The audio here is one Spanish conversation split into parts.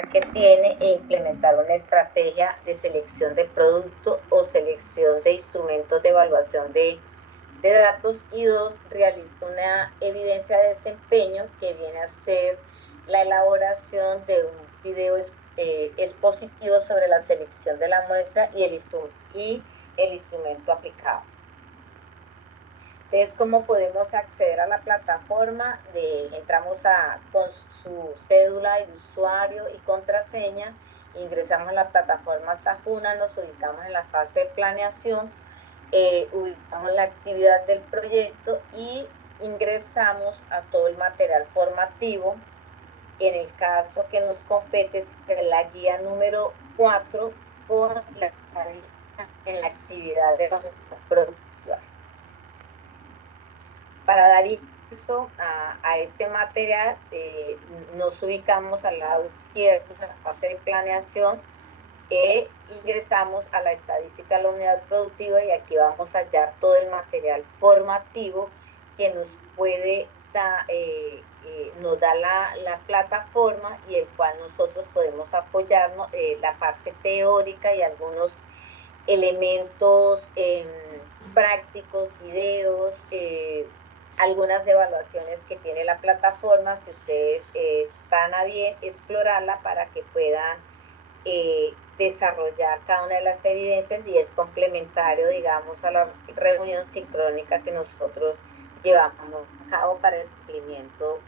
que tiene e implementar una estrategia de selección de producto o selección de instrumentos de evaluación de datos, y dos, realiza una evidencia de desempeño que viene a ser la elaboración de un video expositivo sobre la selección de la muestra y el instrumento aplicado. Entonces, ¿cómo podemos acceder a la plataforma? Entramos con su cédula de usuario y contraseña, ingresamos a la plataforma Sajuna, nos ubicamos en la fase de planeación, ubicamos la actividad del proyecto y ingresamos a todo el material formativo. En el caso que nos compete, es la guía número 4 por la estadística en la actividad de la productiva. Para dar inicio a este material, nos ubicamos al lado izquierdo en la fase de planeación, ingresamos a la estadística de la unidad productiva, y aquí vamos a hallar todo el material formativo que nos puede nos da la plataforma, y el cual nosotros podemos apoyarnos, la parte teórica y algunos elementos prácticos, videos, algunas evaluaciones que tiene la plataforma, si ustedes están a bien explorarla, para que puedan desarrollar cada una de las evidencias, y es complementario, digamos, a la reunión sincrónica que nosotros llevamos a cabo para el cumplimiento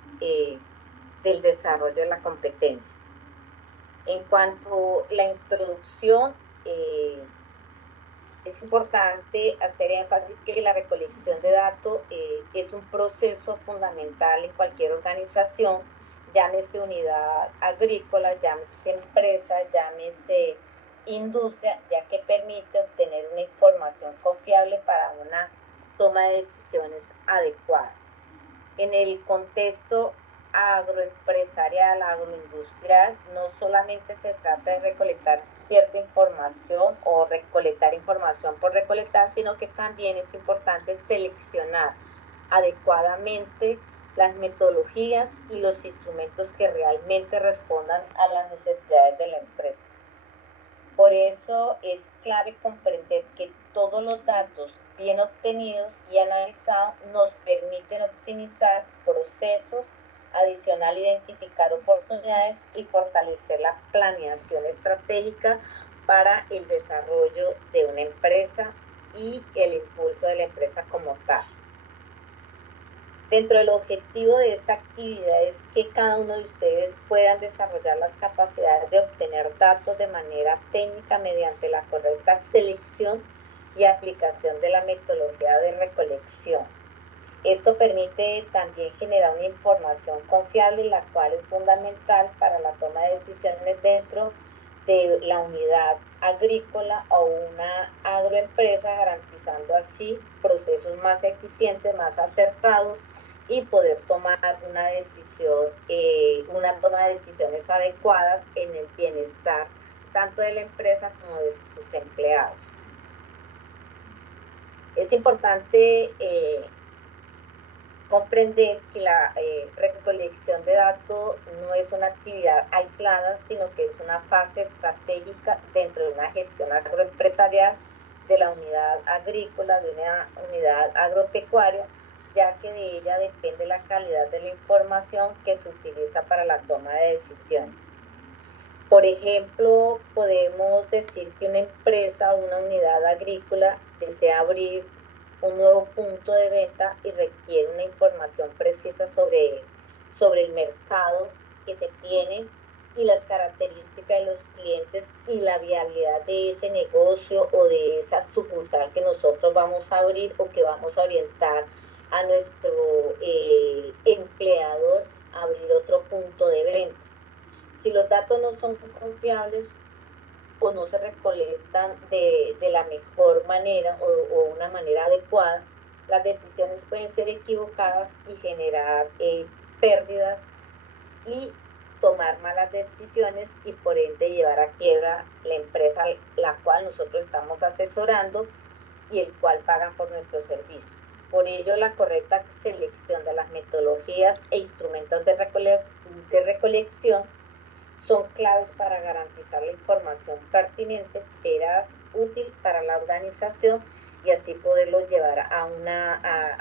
del desarrollo de la competencia. En cuanto a la introducción, es importante hacer énfasis que la recolección de datos es un proceso fundamental en cualquier organización, llámese unidad agrícola, llámese empresa, llámese industria, ya que permite obtener una información confiable para una toma de decisiones adecuada. En el contexto agroempresarial, agroindustrial, no solamente se trata de recolectar cierta información o recolectar información por recolectar, sino que también es importante seleccionar adecuadamente las metodologías y los instrumentos que realmente respondan a las necesidades de la empresa. Por eso es clave comprender que todos los datos bien obtenidos y analizados nos permiten optimizar procesos, adicional identificar oportunidades y fortalecer la planeación estratégica para el desarrollo de una empresa y el impulso de la empresa como tal. Dentro del objetivo de esta actividad es que cada uno de ustedes puedan desarrollar las capacidades de obtener datos de manera técnica mediante la correcta selección y aplicación de la metodología de recolección. Esto permite también generar una información confiable, la cual es fundamental para la toma de decisiones dentro de la unidad agrícola o una agroempresa, garantizando así procesos más eficientes, más acertados, y poder tomar una decisión, una toma de decisiones adecuadas en el bienestar tanto de la empresa como de sus empleados. Es importante comprender que la recolección de datos no es una actividad aislada, sino que es una fase estratégica dentro de una gestión agroempresarial, de la unidad agrícola, de una unidad agropecuaria, ya que de ella depende la calidad de la información que se utiliza para la toma de decisiones. Por ejemplo, podemos decir que una empresa o una unidad agrícola desea abrir un nuevo punto de venta y requiere una información precisa sobre el mercado que se tiene y las características de los clientes y la viabilidad de ese negocio o de esa sucursal que nosotros vamos a abrir o que vamos a orientar a nuestro empleador a abrir otro punto de venta. Si los datos no son confiables o no se recolectan de la mejor manera o una manera adecuada, las decisiones pueden ser equivocadas y generar pérdidas y tomar malas decisiones, y por ende llevar a quiebra la empresa la cual nosotros estamos asesorando y el cual pagan por nuestro servicio. Por ello, la correcta selección de las metodologías e instrumentos de recolección son claves para garantizar la información pertinente, veraz, útil para la organización y así poderlos llevar a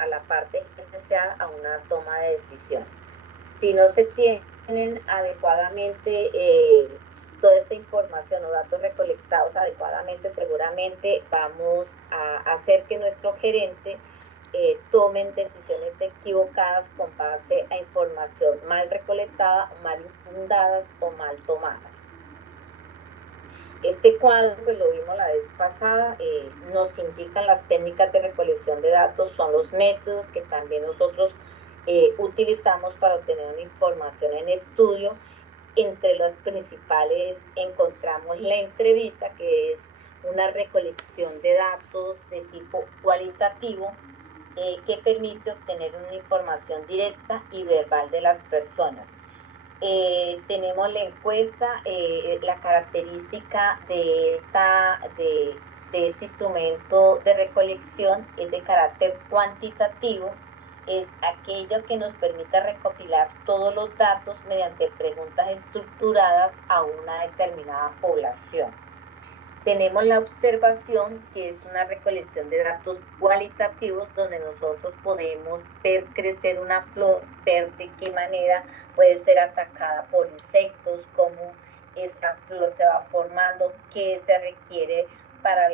la parte deseada, a una toma de decisión. Si no se tienen adecuadamente toda esta información o datos recolectados adecuadamente, seguramente vamos a hacer que nuestro gerente tomen decisiones equivocadas con base a información mal recolectada, mal infundadas o mal tomadas. Este cuadro, pues lo vimos la vez pasada, nos indican las técnicas de recolección de datos, son los métodos que también nosotros utilizamos para obtener una información en estudio. Entre las principales encontramos la entrevista, que es una recolección de datos de tipo cualitativo, que permite obtener una información directa y verbal de las personas. Tenemos la encuesta, la característica de este instrumento de recolección es de carácter cuantitativo, es aquello que nos permite recopilar todos los datos mediante preguntas estructuradas a una determinada población. Tenemos la observación, que es una recolección de datos cualitativos donde nosotros podemos ver crecer una flor, ver de qué manera puede ser atacada por insectos, cómo esa flor se va formando, qué se requiere para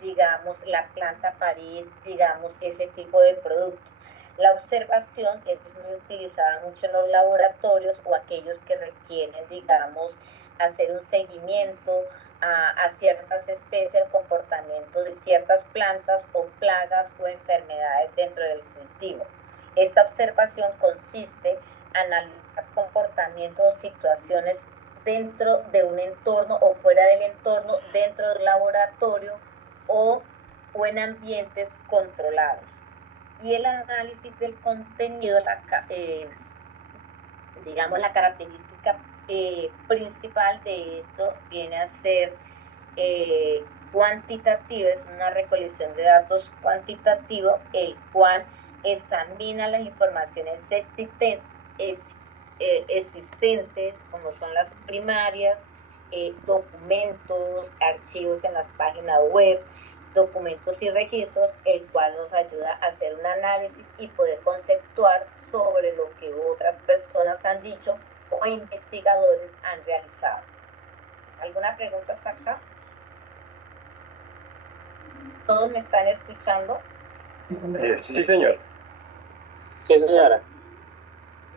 digamos, la planta parir, digamos, ese tipo de producto. La observación es muy utilizada mucho en los laboratorios o aquellos que requieren, digamos, hacer un seguimiento a ciertas especies, el comportamiento de ciertas plantas o plagas o enfermedades dentro del cultivo. Esta observación consiste en analizar comportamientos o situaciones dentro de un entorno o fuera del entorno, dentro del laboratorio o en ambientes controlados. Y el análisis del contenido, digamos, la característica principal de esto viene a ser cuantitativa, es una recolección de datos cuantitativo, el cual examina las informaciones existentes, como son las primarias, documentos, archivos en las páginas web, documentos y registros, el cual nos ayuda a hacer un análisis y poder conceptuar sobre lo que otras personas han dicho o investigadores han realizado. ¿Alguna pregunta hasta acá? ¿Todos me están escuchando? Sí, señor. Sí, señora.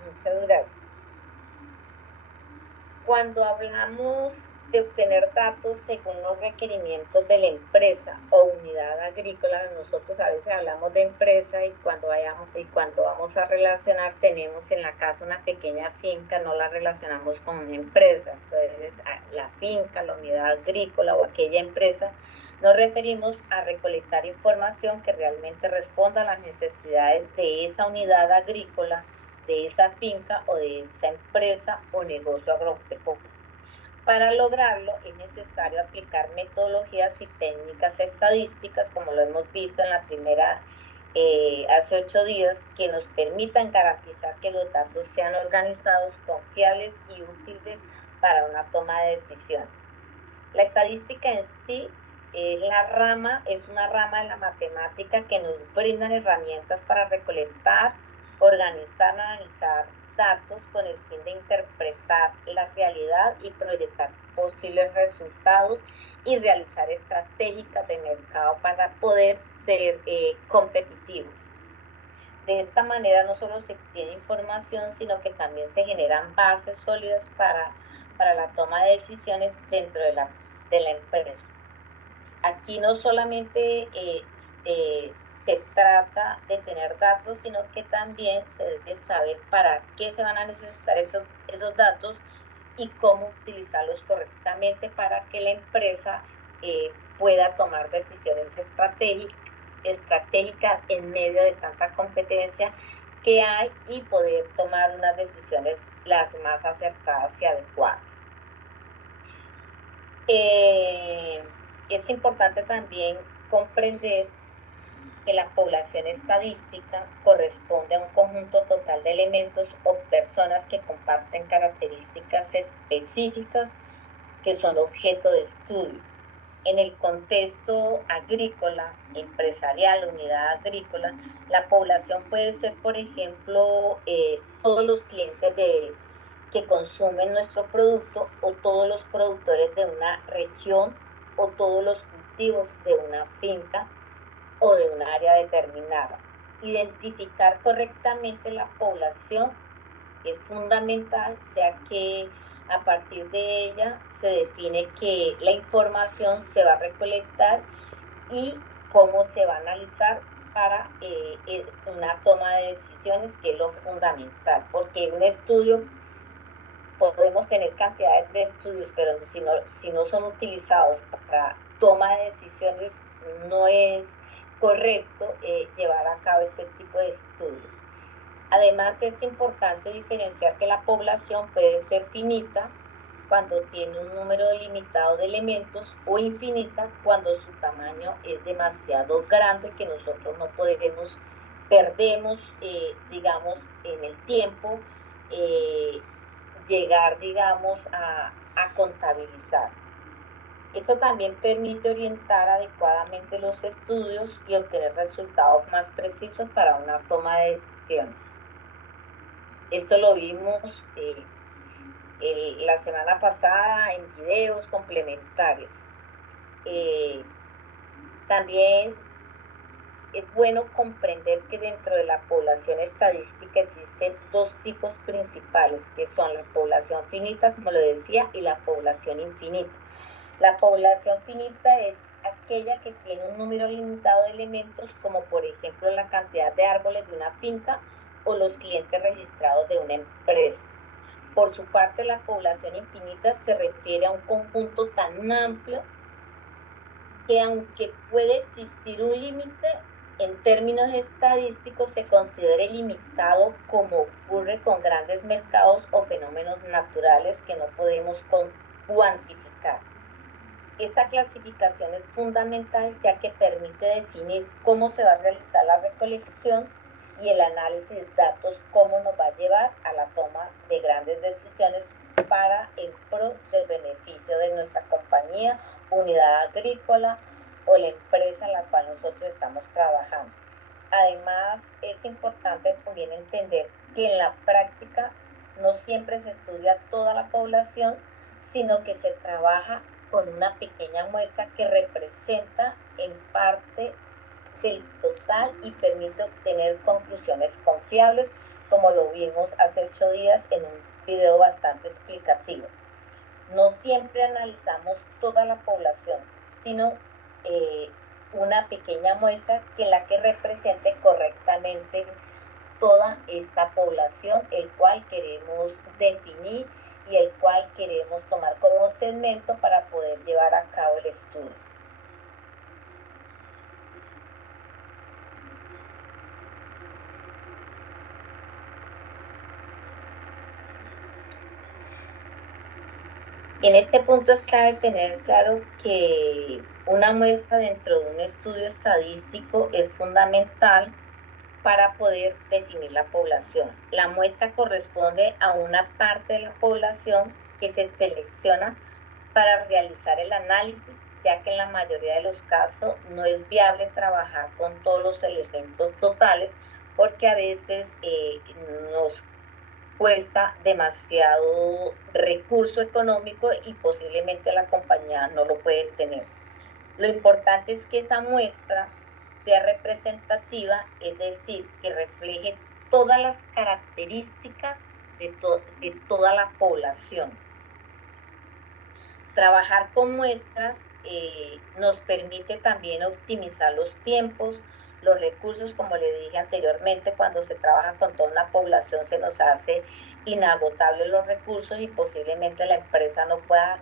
Muchas gracias. Cuando hablamos de obtener datos según los requerimientos de la empresa o unidad agrícola, nosotros a veces hablamos de empresa y cuando vamos a relacionar, tenemos en la casa una pequeña finca, no la relacionamos con una empresa. Entonces, la finca, la unidad agrícola o aquella empresa, nos referimos a recolectar información que realmente responda a las necesidades de esa unidad agrícola, de esa finca o de esa empresa o negocio agropecuario. Para lograrlo es necesario aplicar metodologías y técnicas estadísticas, como lo hemos visto en la primera, hace 8 días, que nos permitan garantizar que los datos sean organizados, confiables y útiles para una toma de decisión. La estadística en sí es una rama de la matemática que nos brinda herramientas para recolectar, organizar, analizar datos con el fin de interpretar la realidad y proyectar posibles resultados y realizar estratégicas de mercado para poder ser competitivos. De esta manera no solo se tiene información, sino que también se generan bases sólidas para la toma de decisiones dentro de la empresa. Aquí no solamente se trata de tener datos, sino que también se debe saber para qué se van a necesitar esos datos y cómo utilizarlos correctamente para que la empresa pueda tomar decisiones estratégicas en medio de tanta competencia que hay y poder tomar unas decisiones las más acertadas y adecuadas. Es importante también comprender que la población estadística corresponde a un conjunto total de elementos o personas que comparten características específicas que son objeto de estudio. En el contexto agrícola, empresarial, unidad agrícola, la población puede ser, por ejemplo, todos los clientes que consumen nuestro producto o todos los productores de una región o todos los cultivos de una finca o de un área determinada. Identificar correctamente la población es fundamental, ya que a partir de ella se define que la información se va a recolectar y cómo se va a analizar para una toma de decisiones, que es lo fundamental, porque un estudio, podemos tener cantidades de estudios, pero si no son utilizados para toma de decisiones, no es correcto llevar a cabo este tipo de estudios. Además, es importante diferenciar que la población puede ser finita cuando tiene un número limitado de elementos o infinita cuando su tamaño es demasiado grande que nosotros no podemos, perdemos, digamos, en el tiempo, llegar, digamos, a contabilizar. Eso también permite orientar adecuadamente los estudios y obtener resultados más precisos para una toma de decisiones. Esto lo vimos la semana pasada en videos complementarios. También es bueno comprender que dentro de la población estadística existen dos tipos principales, que son la población finita, como lo decía, y la población infinita. La población finita es aquella que tiene un número limitado de elementos, como por ejemplo la cantidad de árboles de una finca o los clientes registrados de una empresa. Por su parte, la población infinita se refiere a un conjunto tan amplio que, aunque puede existir un límite, en términos estadísticos se considere limitado, como ocurre con grandes mercados o fenómenos naturales que no podemos cuantificar. Esta clasificación es fundamental, ya que permite definir cómo se va a realizar la recolección y el análisis de datos, cómo nos va a llevar a la toma de grandes decisiones para en pro del beneficio de nuestra compañía, unidad agrícola o la empresa en la cual nosotros estamos trabajando. Además, es importante también entender que en la práctica no siempre se estudia toda la población, sino que se trabaja con una pequeña muestra que representa en parte del total y permite obtener conclusiones confiables, como lo vimos hace 8 días en un video bastante explicativo. No siempre analizamos toda la población, sino una pequeña muestra que represente correctamente toda esta población, el cual queremos definir y el cual queremos tomar como segmento para poder llevar a cabo el estudio. En este punto es clave tener claro que una muestra dentro de un estudio estadístico es fundamental para poder definir la población. La muestra corresponde a una parte de la población que se selecciona para realizar el análisis, ya que en la mayoría de los casos no es viable trabajar con todos los elementos totales, porque a veces nos cuesta demasiado recurso económico y posiblemente la compañía no lo puede tener. Lo importante es que esa muestra sea representativa, es decir, que refleje todas las características de toda la población. Trabajar con muestras nos permite también optimizar los tiempos, los recursos. Como le dije anteriormente, cuando se trabaja con toda una población se nos hace inagotable los recursos y posiblemente la empresa no pueda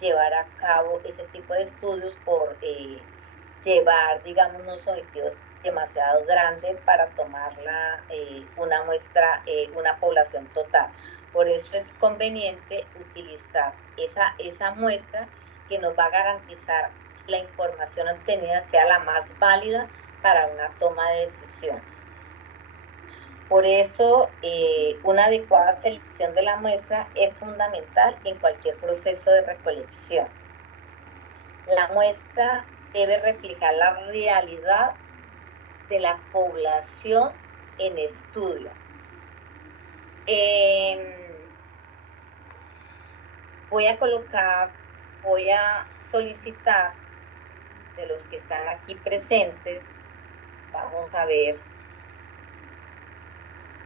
llevar a cabo ese tipo de estudios por llevar, digamos, unos objetivos demasiado grandes para tomar una muestra, una población total. Por eso es conveniente utilizar esa muestra que nos va a garantizar la información obtenida sea la más válida para una toma de decisiones. Por eso, una adecuada selección de la muestra es fundamental en cualquier proceso de recolección. La muestra debe reflejar la realidad de la población en estudio. Voy a solicitar de los que están aquí presentes, vamos a ver,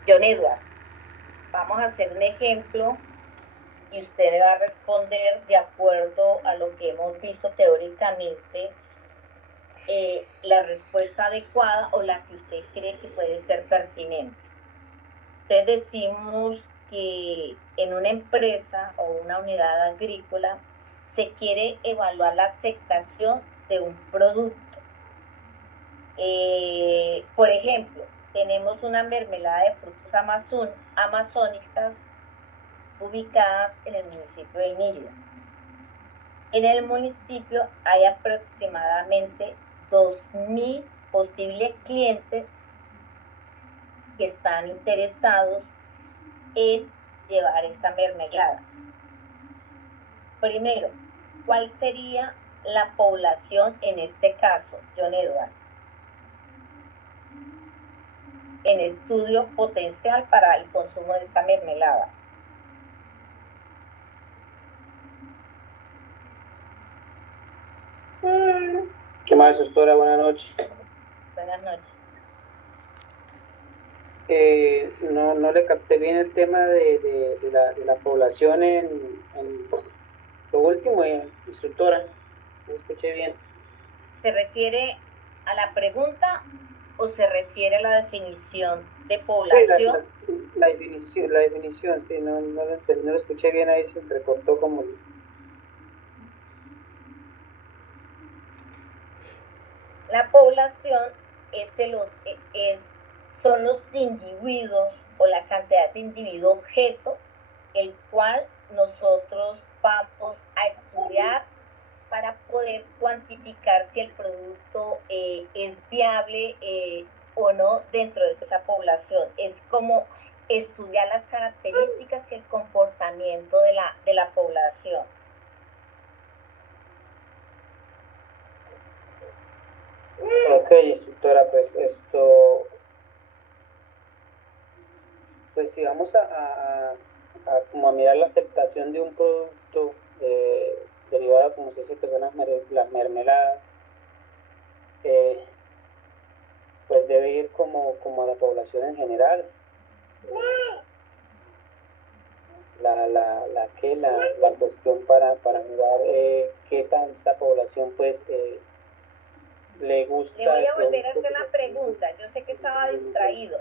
John Edward, vamos a hacer un ejemplo y usted me va a responder de acuerdo a lo que hemos visto teóricamente, la respuesta adecuada o la que usted cree que puede ser pertinente. Entonces decimos que en una empresa o una unidad agrícola se quiere evaluar la aceptación de un producto. Por ejemplo, tenemos una mermelada de frutas amazónicas ubicadas en el municipio de Nírida. En el municipio hay aproximadamente 2.000 posibles clientes que están interesados en llevar esta mermelada. Primero, ¿cuál sería la población en este caso, John Edward? En estudio potencial para el consumo de esta mermelada. ¿Qué más, doctora? Buenas noches. Buenas noches. No le capté bien el tema de la población en lo último, instructora. No escuché bien. ¿Se refiere a la pregunta o se refiere a la definición de población? Sí, la definición, sí, no lo escuché bien, ahí se entrecortó como... La población son los individuos o la cantidad de individuo objeto, el cual nosotros vamos a estudiar para poder cuantificar si el producto es viable o no dentro de esa población. Es como estudiar las características y el comportamiento de la población. Ok, instructora, pues pues si vamos como a mirar la aceptación de un producto derivado, como se dice, que son las mermeladas, pues debe ir como a la población en general. La cuestión para mirar qué tanta población pues le gusta. Le voy a volver a hacer la pregunta, yo sé que estaba distraído.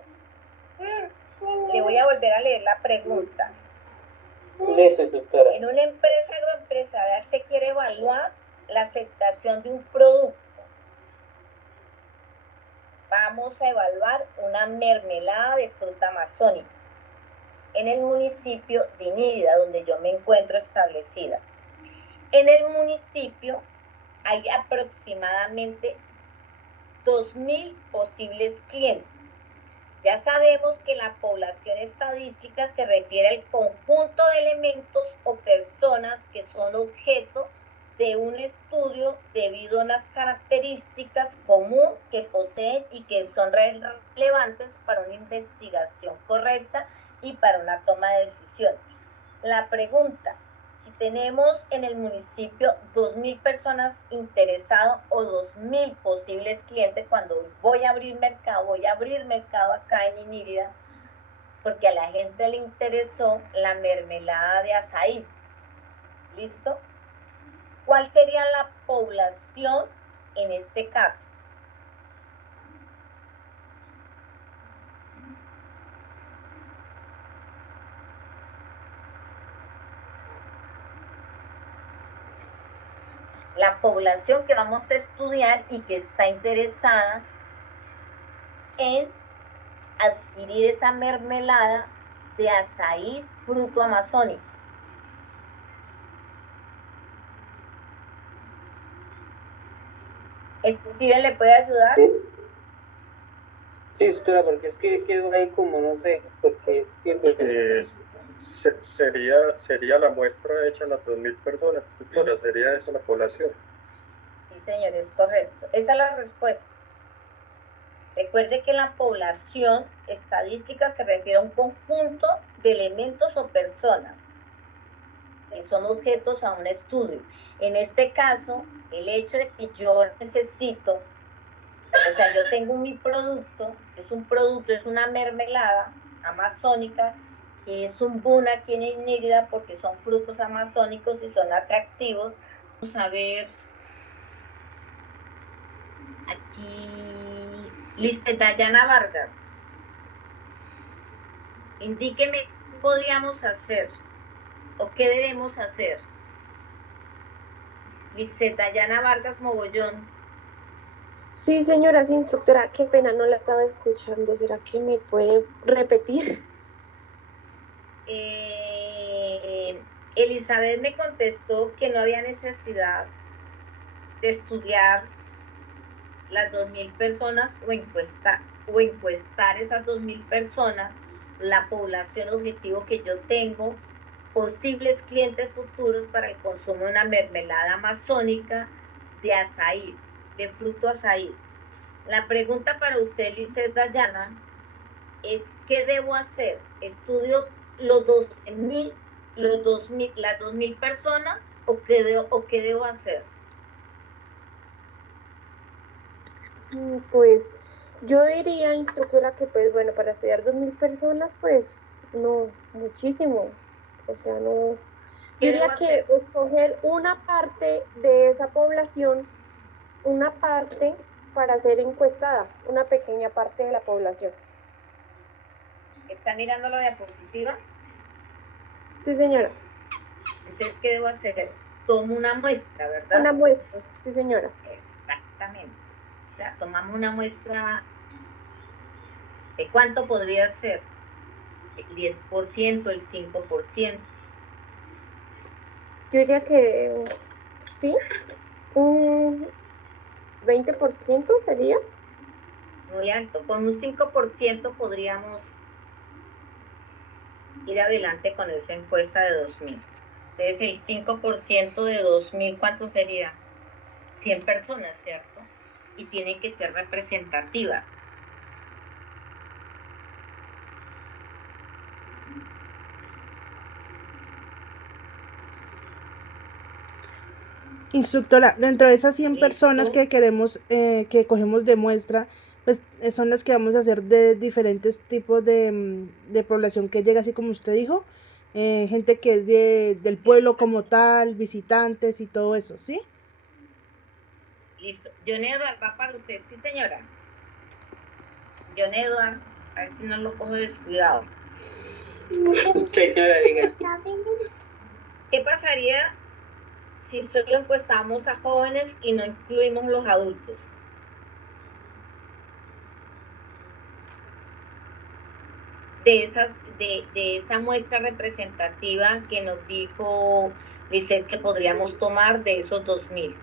Le voy a volver a leer la pregunta. Listo, doctora. En una empresa agroempresarial se quiere evaluar la aceptación de un producto. Vamos a evaluar una mermelada de fruta amazónica en el municipio de Nírida, donde yo me encuentro establecida. En el municipio hay aproximadamente 2.000 posibles clientes. Ya sabemos que la población estadística se refiere al conjunto de elementos o personas que son objeto de un estudio debido a unas características comunes que poseen y que son relevantes para una investigación correcta y para una toma de decisiones. La pregunta: si tenemos en el municipio 2.000 personas interesadas o 2.000 posibles clientes, cuando voy a abrir mercado acá en Inírida, porque a la gente le interesó la mermelada de azaí. ¿Listo? ¿Cuál sería la población en este caso? La población que vamos a estudiar y que está interesada en adquirir esa mermelada de azaí, fruto amazónico. ¿Steven le puede ayudar? Sí, doctora, porque es que quedó ahí como, no sé, porque es que... sería la muestra hecha a las 2.000 personas, doctora, sería esa la población. Sí, señor, es correcto. Esa es la respuesta. Recuerde que la población estadística se refiere a un conjunto de elementos o personas que son objetos a un estudio. En este caso, el hecho de que yo necesito, o sea, yo tengo mi producto, es una mermelada amazónica, que es un boom aquí en Mérida porque son frutos amazónicos y son atractivos. Vamos a ver aquí, Lisset Dayana Vargas, indíqueme qué podríamos hacer o qué debemos hacer. Lisset Dayana Vargas Mogollón. Sí, señora, sí, instructora, qué pena, no la estaba escuchando. ¿Será que me puede repetir? Elizabeth me contestó que no había necesidad de estudiar las 2.000 personas o encuestar esas 2.000 personas, la población objetivo que yo tengo, posibles clientes futuros para el consumo de una mermelada amazónica de azaí, de fruto azaí. La pregunta para usted, Lizeth Dayana, es ¿qué debo hacer? ¿Estudio los 12.000, las 2.000 personas o qué debo hacer? Pues yo diría, instructora, que pues bueno, para estudiar 2.000 personas, pues no, muchísimo. O sea, no. Yo ¿Qué debo diría que hacer? escoger una parte de esa población, una parte para ser encuestada, una pequeña parte de la población. ¿Está mirando la diapositiva? Sí, señora. Entonces, ¿qué debo hacer? Tomo una muestra, ¿verdad? Una muestra. Sí, señora. Exactamente. O sea, tomamos una muestra de cuánto podría ser, el 10%, el 5%. Yo diría que sí, un 20% sería. Muy alto. Con un 5% podríamos ir adelante con esa encuesta de 2.000. Entonces, el 5% de 2.000, ¿cuánto sería? 100 personas, ¿cierto? Y tiene que ser representativa. Instructora, dentro de esas 100 personas ¿Listo? que queremos, que cogemos de muestra, pues son las que vamos a hacer de diferentes tipos de población que llega, así como usted dijo, gente que es del pueblo como tal, visitantes y todo eso, ¿sí? Listo. John Edward, va para usted. Sí, señora. John Edward, a ver si no lo cojo descuidado. Señora, diga. ¿Qué pasaría si solo encuestamos a jóvenes y no incluimos los adultos? De esa muestra representativa que nos dijo Lisette que podríamos tomar de esos 2.000.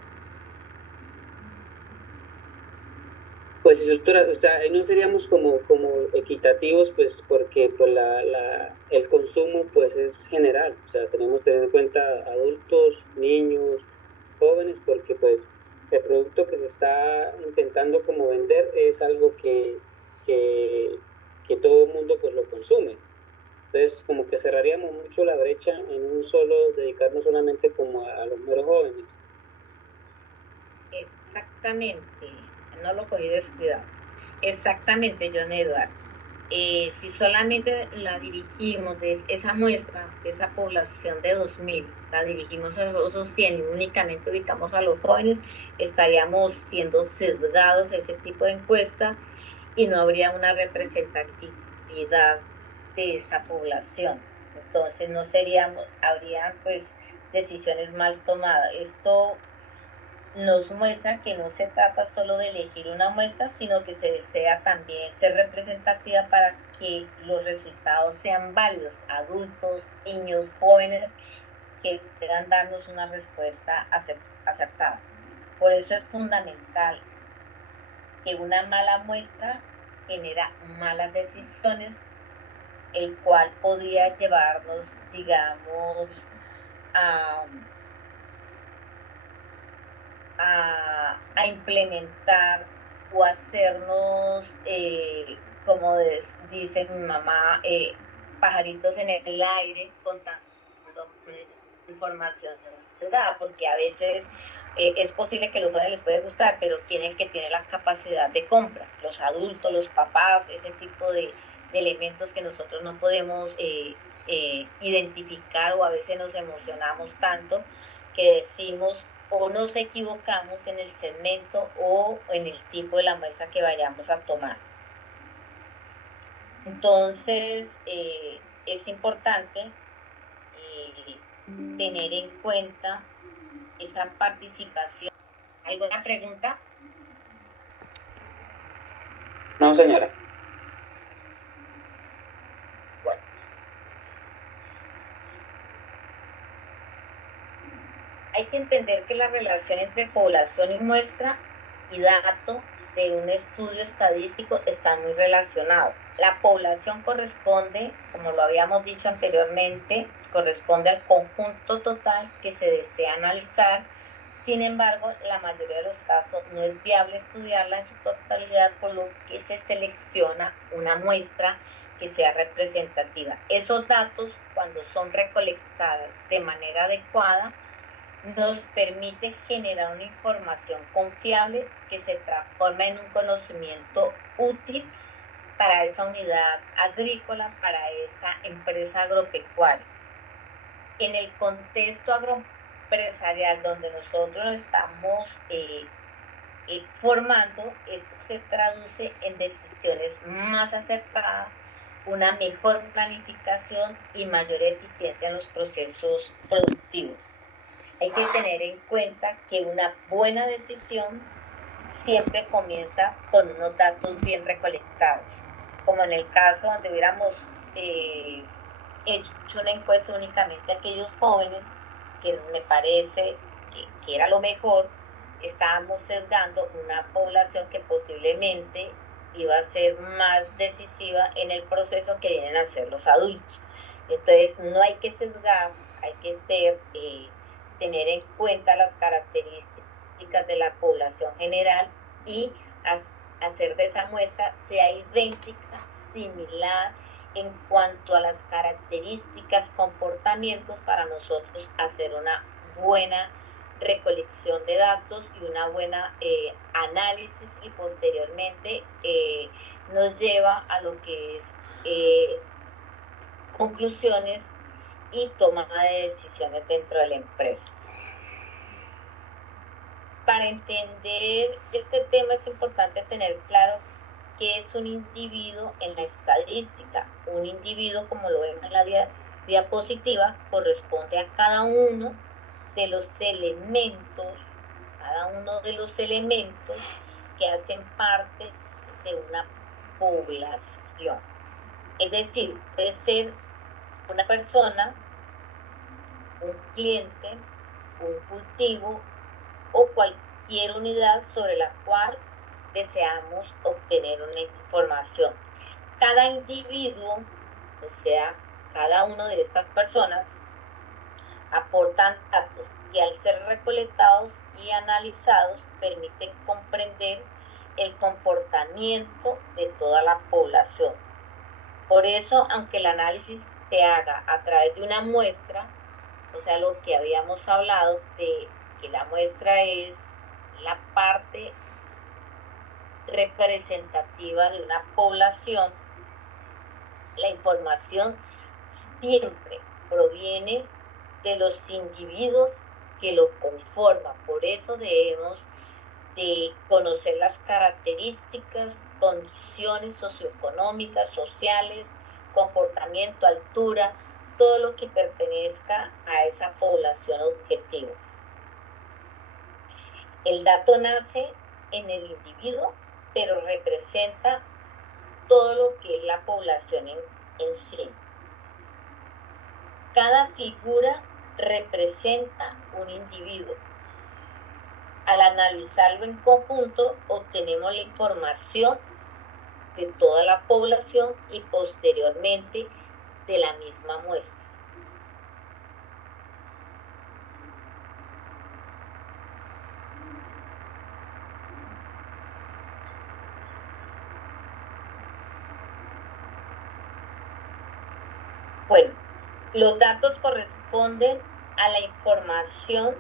Pues, doctora, o sea, ahí no seríamos como equitativos, pues, porque pues, el consumo, pues, es general. O sea, tenemos que tener en cuenta adultos, niños, jóvenes, porque, pues, el producto que se está intentando como vender es algo que, que todo el mundo, pues, lo consume. Entonces, como que cerraríamos mucho la brecha en un solo, dedicarnos solamente como a los meros jóvenes. Exactamente, no lo cogí descuidado. Exactamente, John Edward. Si solamente la dirigimos de esa muestra, de esa población de 2.000, la dirigimos a esos 100 y únicamente ubicamos a los jóvenes, estaríamos siendo sesgados a ese tipo de encuesta y no habría una representatividad de esa población. Entonces no seríamos, habrían pues decisiones mal tomadas. Esto nos muestra que no se trata solo de elegir una muestra, sino que se desea también ser representativa para que los resultados sean válidos, adultos, niños, jóvenes, que puedan darnos una respuesta acertada. Por eso es fundamental que una mala muestra genera malas decisiones, el cual podría llevarnos, digamos, a, a implementar o hacernos, como dice mi mamá, pajaritos en el aire con tanta información dada, porque a veces es posible que a los jóvenes les puede gustar, pero tienen que tener la capacidad de compra, los adultos, los papás, ese tipo de elementos que nosotros no podemos identificar, o a veces nos emocionamos tanto que decimos o nos equivocamos en el segmento o en el tipo de la muestra que vayamos a tomar. Entonces, es importante tener en cuenta esa participación. ¿Alguna pregunta? No, señora. Bueno. Hay que entender que la relación entre población y muestra y dato de un estudio estadístico está muy relacionado. La población corresponde, como lo habíamos dicho anteriormente, corresponde al conjunto total que se desea analizar. Sin embargo, la mayoría de los casos no es viable estudiarla en su totalidad, por lo que se selecciona una muestra que sea representativa. Esos datos, cuando son recolectados de manera adecuada, nos permite generar una información confiable que se transforma en un conocimiento útil para esa unidad agrícola, para esa empresa agropecuaria. En el contexto agroempresarial donde nosotros nos estamos formando, esto se traduce en decisiones más acertadas, una mejor planificación y mayor eficiencia en los procesos productivos. Hay que tener en cuenta que una buena decisión siempre comienza con unos datos bien recolectados, como en el caso donde hubiéramos hecho una encuesta únicamente a aquellos jóvenes, que me parece que era lo mejor. Estábamos sesgando una población que posiblemente iba a ser más decisiva en el proceso que vienen a ser los adultos. Entonces no hay que sesgar, hay que tener en cuenta las características de la población general y hacer de esa muestra sea idéntica, similar en cuanto a las características, comportamientos, para nosotros hacer una buena recolección de datos y una buena análisis, y posteriormente nos lleva a lo que es conclusiones y toma de decisiones dentro de la empresa. Para entender este tema es importante tener claro qué es un individuo en la estadística. Un individuo, como lo vemos en la diapositiva, corresponde a cada uno de los elementos, que hacen parte de una población. Es decir, puede ser una persona, un cliente, un cultivo o cualquier unidad sobre la cual deseamos obtener una información. Cada individuo, o sea, cada una de estas personas, aportan datos que, al ser recolectados y analizados, permiten comprender el comportamiento de toda la población. Por eso, aunque el análisis se haga a través de una muestra, o sea, lo que habíamos hablado de que la muestra es la parte representativa de una población, la información siempre proviene de los individuos que lo conforman. Por eso debemos de conocer las características, condiciones socioeconómicas, sociales, comportamiento, altura, todo lo que pertenezca a esa población objetivo. El dato nace en el individuo, pero representa todo lo que es la población en sí. Cada figura representa un individuo. Al analizarlo en conjunto, obtenemos la información de toda la población y posteriormente de la misma muestra. Bueno, los datos corresponden a la información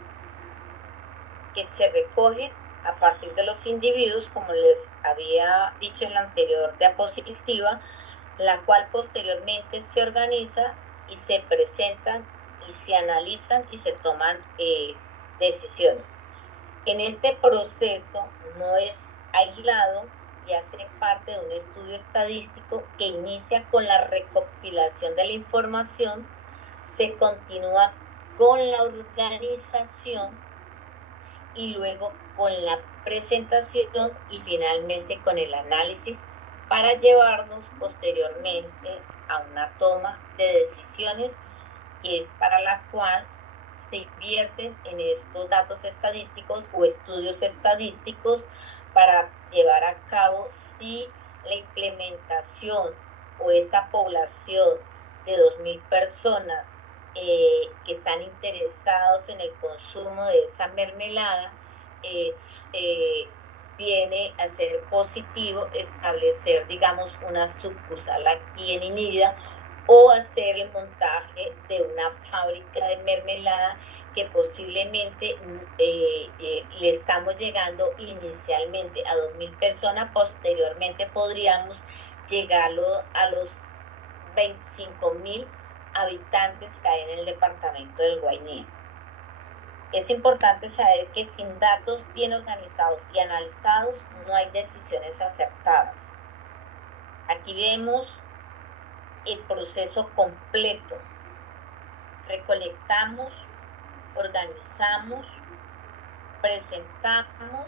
que se recoge a partir de los individuos, como les había dicho en la anterior diapositiva, la cual posteriormente se organiza y se presentan y se analizan y se toman decisiones. En este proceso no es aislado y hace parte de un estudio estadístico que inicia con la recopilación de la información, se continúa con la organización y luego con la presentación y finalmente con el análisis para llevarnos posteriormente a una toma de decisiones, que es para la cual se invierten en estos datos estadísticos o estudios estadísticos para llevar a cabo si la implementación o esta población de 2.000 personas que están interesados en el consumo de esa mermelada viene a ser positivo establecer, digamos, una sucursal aquí en Inírida o hacer el montaje de una fábrica de mermelada que posiblemente le estamos llegando inicialmente a 2.000 personas, posteriormente podríamos llegar a los 25.000 habitantes que hay en el departamento del Guainía. Es importante saber que sin datos bien organizados y analizados no hay decisiones acertadas. Aquí vemos el proceso completo. Recolectamos, organizamos, presentamos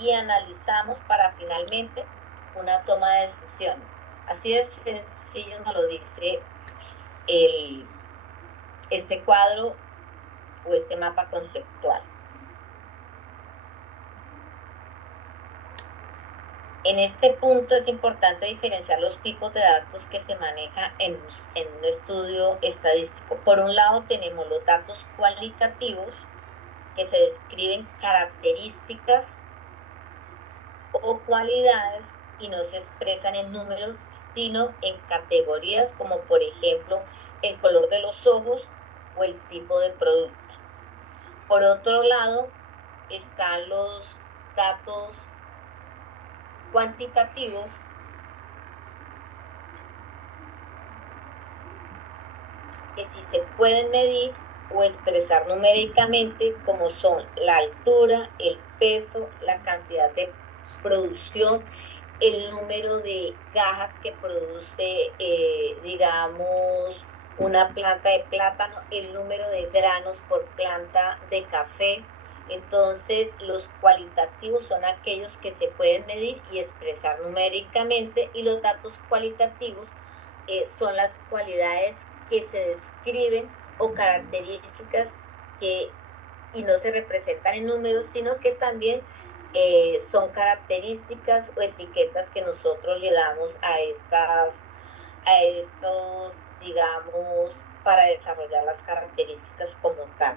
y analizamos para finalmente una toma de decisiones. Así de sencillo nos lo dice este cuadro o este mapa conceptual. En este punto es importante diferenciar los tipos de datos que se manejan en un estudio estadístico. Por un lado tenemos los datos cualitativos, que se describen características o cualidades y no se expresan en números, sino en categorías como por ejemplo el color de los ojos o el tipo de producto. Por otro lado están los datos cuantitativos, que sí se pueden medir o expresar numéricamente, como son la altura, el peso, la cantidad de producción, el número de gajas que produce, digamos, una planta de plátano, el número de granos por planta de café. Entonces, los cualitativos son aquellos que se pueden medir y expresar numéricamente, y los datos cualitativos son las cualidades que se describen o características y no se representan en números, sino que también son características o etiquetas que nosotros le damos a estos, digamos, para desarrollar las características como tal.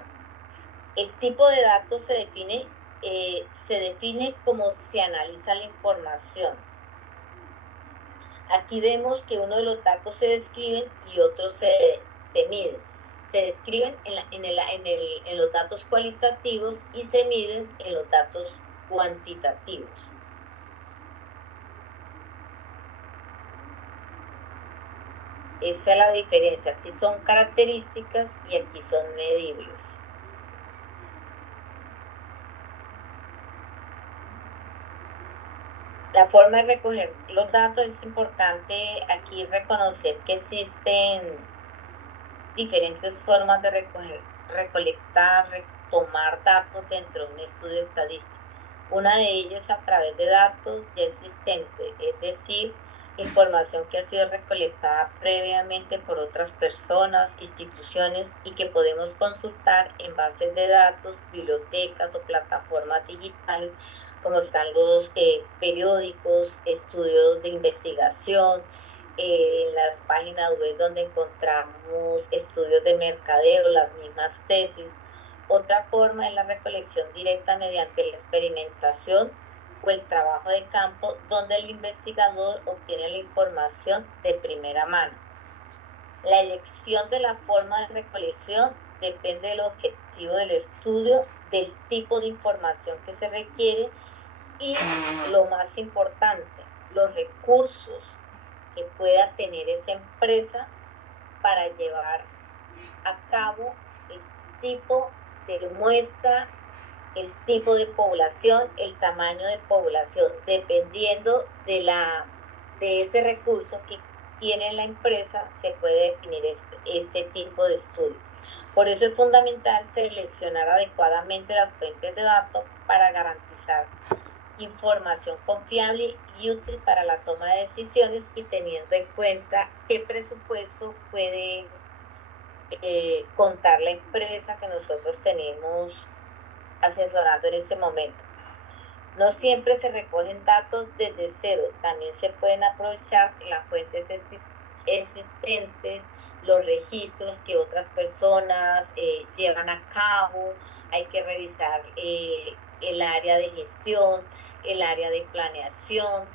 El tipo de datos se define como se analiza la información. Aquí vemos que uno de los datos se describen y otros se miden. Se describen en los datos cualitativos y se miden en los datos cuantitativos. Esa es la diferencia. Aquí son características y aquí son medibles. La forma de recoger los datos es importante aquí reconocer que existen diferentes formas de recolectar, tomar datos dentro de un estudio estadístico. Una de ellas a través de datos ya existentes, es decir, información que ha sido recolectada previamente por otras personas, instituciones y que podemos consultar en bases de datos, bibliotecas o plataformas digitales como están los periódicos, estudios de investigación, en las páginas web donde encontramos estudios de mercadeo, las mismas tesis. Otra forma es la recolección directa mediante la experimentación o el trabajo de campo, donde el investigador obtiene la información de primera mano. La elección de la forma de recolección depende del objetivo del estudio, del tipo de información que se requiere y, lo más importante, los recursos que pueda tener esa empresa para llevar a cabo el tipo de muestra, el tipo de población, el tamaño de población, dependiendo de ese recurso que tiene la empresa, se puede definir este tipo de estudio. Por eso es fundamental seleccionar adecuadamente las fuentes de datos para garantizar información confiable y útil para la toma de decisiones, y teniendo en cuenta qué presupuesto puede contar la empresa que nosotros tenemos asesorando en este momento. No siempre se recogen datos desde cero, también se pueden aprovechar las fuentes existentes, los registros que otras personas llevan a cabo. Hay que revisar el área de gestión, el área de planeación,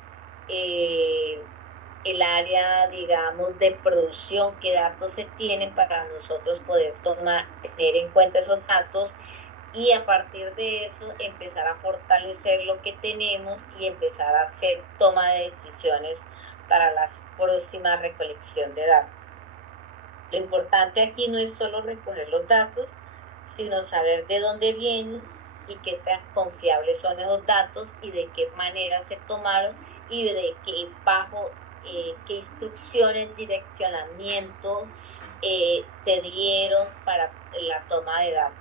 el área, digamos, de producción, qué datos se tienen para nosotros poder tener en cuenta esos datos, y a partir de eso empezar a fortalecer lo que tenemos y empezar a hacer toma de decisiones para la próxima recolección de datos. Lo importante aquí no es solo recoger los datos, sino saber de dónde vienen y qué tan confiables son esos datos y de qué manera se tomaron y de qué instrucciones, direccionamientos se dieron para la toma de datos.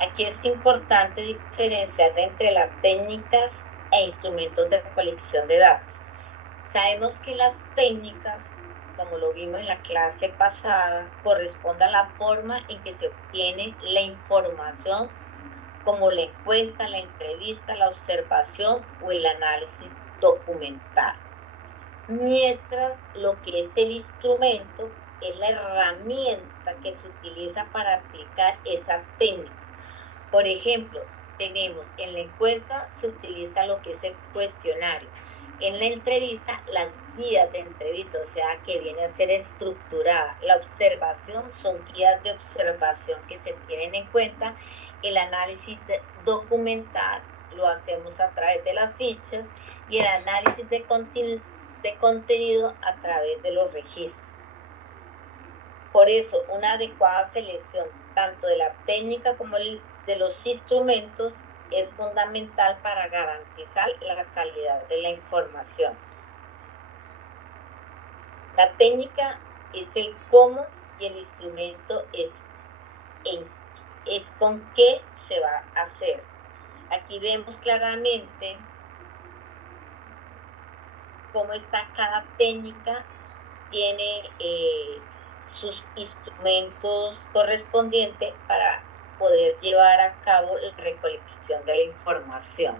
Aquí es importante diferenciar entre las técnicas e instrumentos de recolección de datos. Sabemos que las técnicas, como lo vimos en la clase pasada, corresponden a la forma en que se obtiene la información, como la encuesta, la entrevista, la observación o el análisis documental. Mientras lo que es el instrumento es la herramienta que se utiliza para aplicar esa técnica. Por ejemplo, tenemos en la encuesta se utiliza lo que es el cuestionario. En la entrevista, las guías de entrevista, o sea, que viene a ser estructurada. La observación son guías de observación que se tienen en cuenta. El análisis documental lo hacemos a través de las fichas, y el análisis de contenido a través de los registros. Por eso, una adecuada selección tanto de la técnica como de los instrumentos es fundamental para garantizar la calidad de la información. La técnica es el cómo y el instrumento es con qué se va a hacer. Aquí vemos claramente cómo está cada técnica, tiene sus instrumentos correspondientes para poder llevar a cabo la recolección de la información.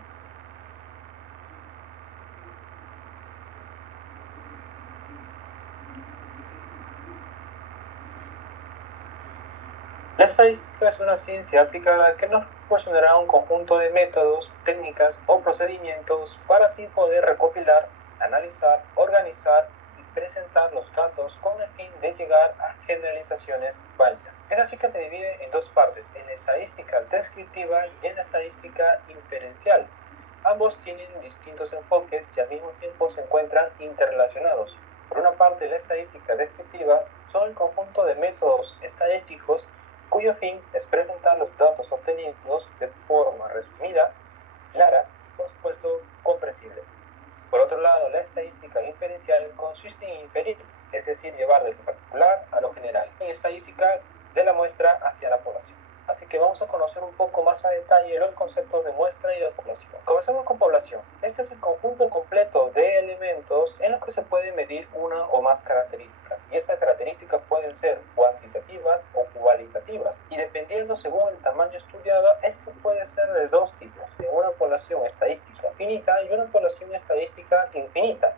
La estadística es una ciencia aplicada que nos proporcionará un conjunto de métodos, técnicas o procedimientos para así poder recopilar, analizar, organizar y presentar los datos con el fin de llegar a generalizaciones válidas. Es así que se divide en dos partes, en la estadística descriptiva y en la estadística inferencial. Ambos tienen distintos enfoques y al mismo tiempo se encuentran interrelacionados. Por una parte, la estadística descriptiva son el conjunto de métodos estadísticos cuyo fin es presentar los datos obtenidos de forma resumida, clara y, por supuesto, comprensible. Por otro lado, la estadística inferencial consiste en inferir, es decir, llevar del particular a lo general, en estadística de la muestra hacia la población. Así que vamos a conocer un poco más a detalle los conceptos de muestra y de población. Comencemos con población. Este es el conjunto completo de elementos en los que se puede medir una o más características. Y estas características pueden ser cuantitativas o cualitativas. Y dependiendo según el tamaño estudiado, esto puede ser de dos tipos. De una población estadística finita y una población estadística infinita.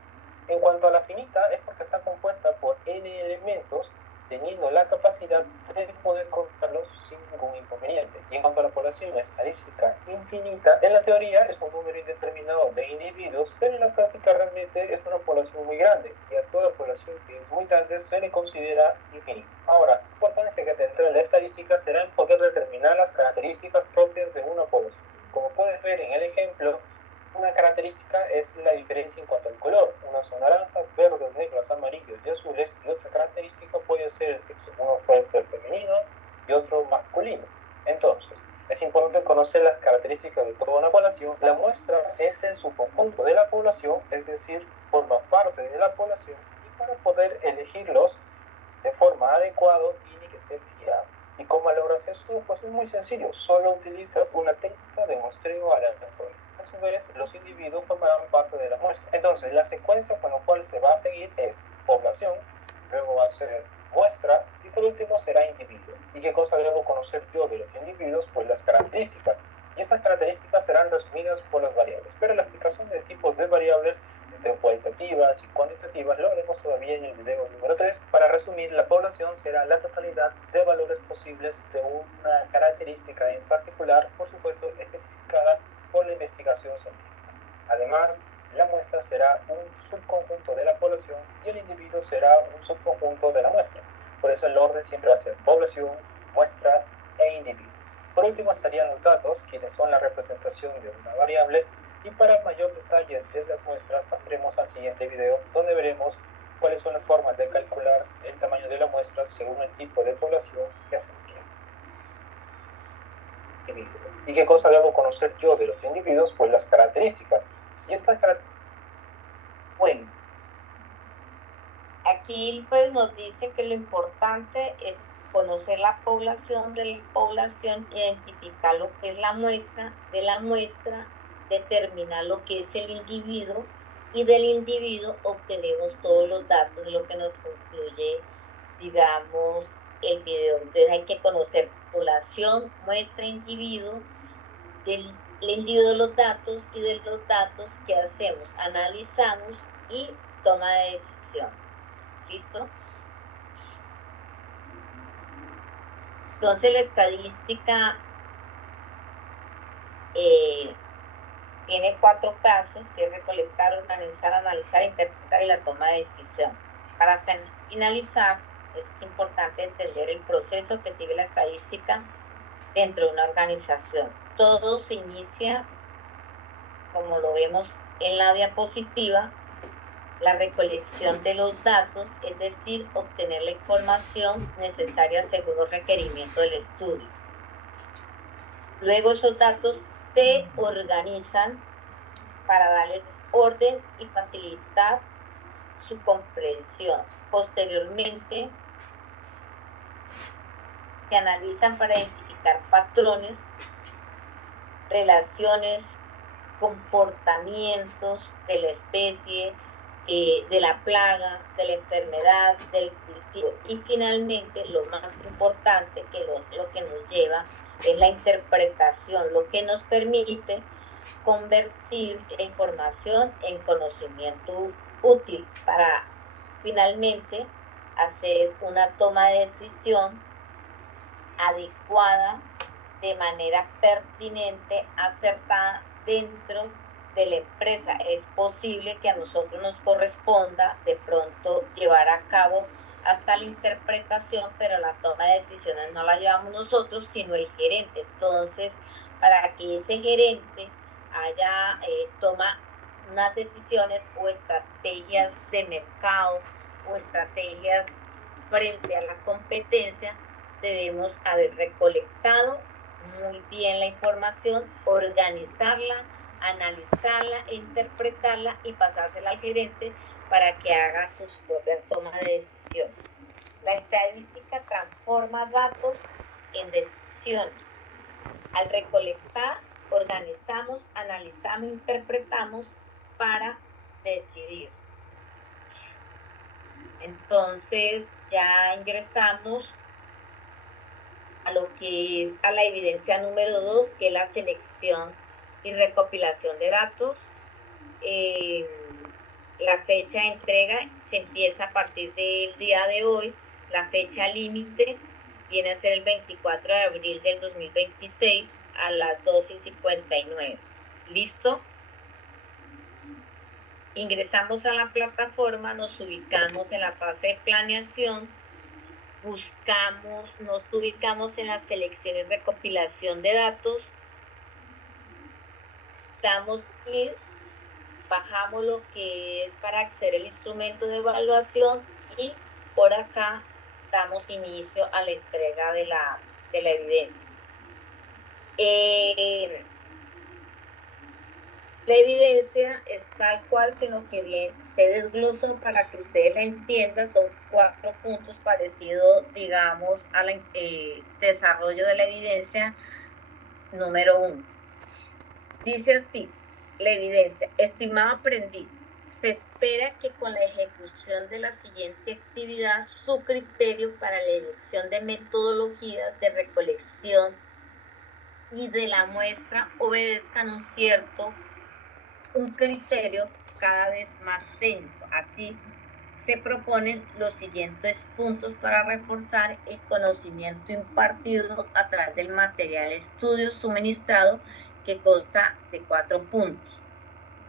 En cuanto a la finita, es porque está compuesta por n elementos, teniendo la capacidad de poder contarlos sin ningún inconveniente. Y en cuanto a la población estadística infinita, en la teoría es un número indeterminado de individuos, pero en la práctica realmente es una población muy grande, y a toda población que es muy grande se le considera infinita. Ahora, la importancia que tendrá la estadística será en poder determinar las características propias de una población. Como puedes ver en el ejemplo, una característica es la diferencia en cuanto al color. Unos son naranjas, verdes, negros, amarillos y azules, y otra característica puede ser el sexo. Uno puede ser femenino y otro masculino. Entonces, es importante conocer las características de toda una población. La muestra es el subconjunto de la población, es decir, forma parte de la población, y para poder elegirlos de forma adecuada tiene que ser vigilado. ¿Y cómo logras eso? Pues es muy sencillo, solo utilizas una técnica de muestreo aleatorio. A su vez, los individuos formarán parte de la muestra. Entonces, la secuencia con la cual se va a seguir es población, luego va a ser muestra, y por último será individuo. ¿Y qué cosa debo conocer yo de los individuos? Pues las características. Y estas características serán resumidas por las variables. Pero la explicación de tipos de variables, entre cualitativas y cuantitativas, lo haremos todavía en el video número 3. Para resumir, la población será la totalidad de valores posibles de una característica en particular, por supuesto especificada por la investigación científica. Además, la muestra será un subconjunto de la población y el individuo será un subconjunto de la muestra. Por eso el orden siempre va a ser población, muestra e individuo. Por último estarían los datos, quienes son la representación de una variable, y para mayor detalle de las muestras pasaremos al siguiente video, donde veremos cuáles son las formas de calcular el tamaño de la muestra según el tipo de población que se requiere. ¿Y qué cosa debo conocer yo de los individuos? Pues las características. Y estas características... Bueno, aquí pues nos dice que lo importante es conocer la población de la población, identificar lo que es la muestra de la muestra, determinar lo que es el individuo, y del individuo obtenemos todos los datos, lo que nos concluye, digamos, el video. Entonces hay que conocer población, muestra, individuo, del individuo los datos, y de los datos que hacemos, analizamos y toma de decisión. ¿Listo? Entonces la estadística tiene 4 pasos, que es recolectar, organizar, analizar, interpretar y la toma de decisión. Para finalizar, es importante entender el proceso que sigue la estadística dentro de una organización. Todo se inicia, como lo vemos en la diapositiva, la recolección de los datos, es decir, obtener la información necesaria según los requerimientos del estudio. Luego esos datos se organizan para darles orden y facilitar su comprensión. Posteriormente, se analizan para identificar patrones, relaciones, comportamientos de la especie, de la plaga, de la enfermedad, del cultivo. Y finalmente, lo más importante, que lo que nos lleva es la interpretación, lo que nos permite convertir la información en conocimiento útil para finalmente hacer una toma de decisión adecuada, de manera pertinente, acertada dentro de la empresa. Es posible que a nosotros nos corresponda de pronto llevar a cabo hasta la interpretación, pero la toma de decisiones no la llevamos nosotros, sino el gerente. Entonces, para que ese gerente toma unas decisiones o estrategias de mercado o estrategias frente a la competencia, debemos haber recolectado muy bien la información, organizarla, analizarla, interpretarla y pasársela al gerente para que haga sus propias tomas de decisión. La estadística transforma datos en decisiones acciones. Al recolectar, organizamos, analizamos, interpretamos para decidir. Entonces ya ingresamos a lo que es a la evidencia número 2, que es la selección y recopilación de datos. La fecha de entrega se empieza a partir del día de hoy. La fecha límite viene a ser el 24 de abril del 2026 a las 12:59. ¿Listo? Ingresamos a la plataforma, nos ubicamos en la fase de planeación, nos ubicamos en la selección y recopilación de datos, damos clic, bajamos lo que es para acceder al instrumento de evaluación y por acá damos inicio a la entrega de la evidencia. La evidencia es tal cual, sino que bien se desglosó para que ustedes la entiendan. Son 4 puntos parecidos, digamos, al desarrollo de la evidencia número 1. Dice así, la evidencia. Estimado aprendiz, se espera que con la ejecución de la siguiente actividad, su criterio para la elección de metodologías de recolección y de la muestra obedezcan un criterio cada vez más técnico. Así se proponen los siguientes puntos para reforzar el conocimiento impartido a través del material de estudio suministrado, que consta de 4 puntos.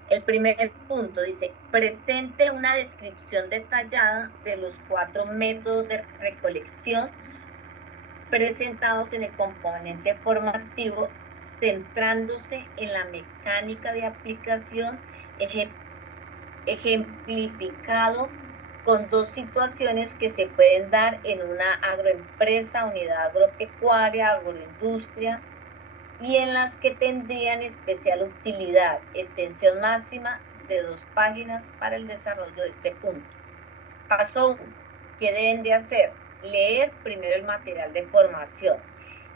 El primer punto dice, presente una descripción detallada de los 4 métodos de recolección presentados en el componente formativo, centrándose en la mecánica de aplicación, ejemplificado con 2 situaciones que se pueden dar en una agroempresa, unidad agropecuaria, agroindustria, y en las que tendrían especial utilidad, extensión máxima de 2 páginas para el desarrollo de este punto. Paso 1. ¿Qué deben de hacer? Leer primero el material de formación.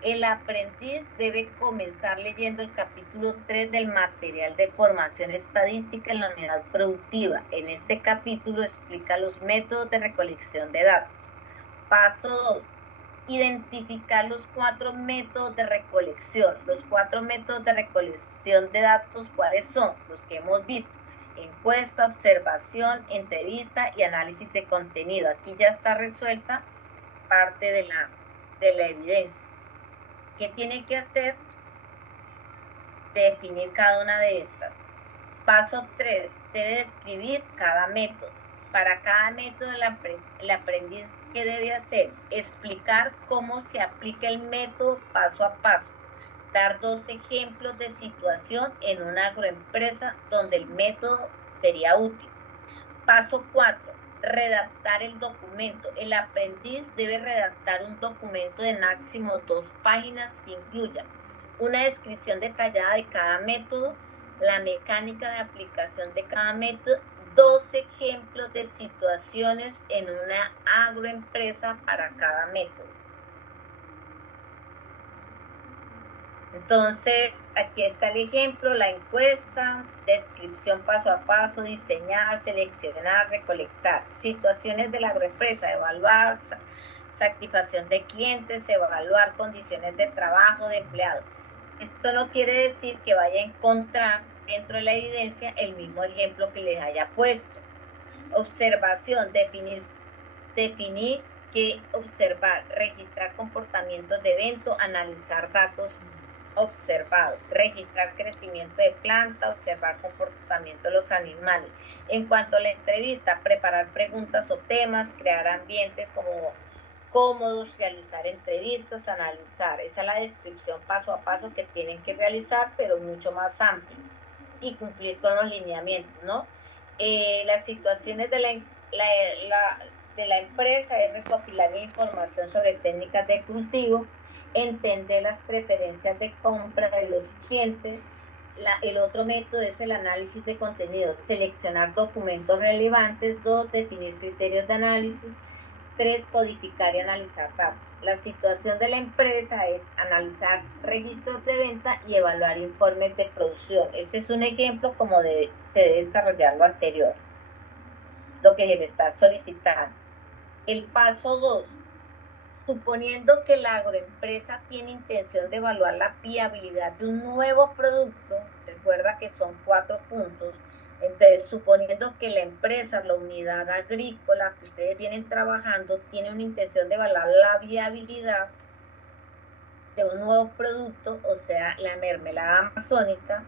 El aprendiz debe comenzar leyendo el capítulo 3 del material de formación estadística en la unidad productiva. En este capítulo explica los métodos de recolección de datos. Paso 2. Identificar los 4 métodos de recolección. Los 4 métodos de recolección de datos, ¿cuáles son? Los que hemos visto: encuesta, observación, entrevista y análisis de contenido. Aquí ya está resuelta parte de la evidencia. ¿Qué tiene que hacer? Definir cada una de estas. Paso 3. Debe describir cada método. Para cada método, el aprendiz, ¿qué debe hacer? Explicar cómo se aplica el método paso a paso. Dar 2 ejemplos de situación en una agroempresa donde el método sería útil. Paso 4. Redactar el documento. El aprendiz debe redactar un documento de máximo 2 páginas que incluya una descripción detallada de cada método, la mecánica de aplicación de cada método, 2 ejemplos de situaciones en una agroempresa para cada método. Entonces, aquí está el ejemplo, la encuesta, descripción paso a paso, diseñar, seleccionar, recolectar. Situaciones de la agroempresa, evaluar satisfacción de clientes, evaluar condiciones de trabajo de empleados. Esto no quiere decir que vaya a encontrar dentro de la evidencia el mismo ejemplo que les haya puesto. Observación, definir qué observar, registrar comportamientos de evento, analizar datos observado, registrar crecimiento de planta, observar comportamiento de los animales. En cuanto a la entrevista, preparar preguntas o temas, crear ambientes como cómodos, realizar entrevistas, analizar. Esa es la descripción paso a paso que tienen que realizar, pero mucho más amplio, y cumplir con los lineamientos, ¿no? Las situaciones de la empresa es recopilar información sobre técnicas de cultivo, entender las preferencias de compra de los clientes. El otro método es el análisis de contenidos, seleccionar documentos relevantes. 2, definir criterios de análisis. 3, codificar y analizar datos. La situación de la empresa es analizar registros de venta y evaluar informes de producción. Este es un ejemplo como se debe desarrollar lo anterior, lo que se le está solicitando. El paso 2, suponiendo que la agroempresa tiene intención de evaluar la viabilidad de un nuevo producto, recuerda que son 4 puntos. Entonces, suponiendo que la empresa, la unidad agrícola que ustedes vienen trabajando, tiene una intención de evaluar la viabilidad de un nuevo producto, o sea, la mermelada amazónica,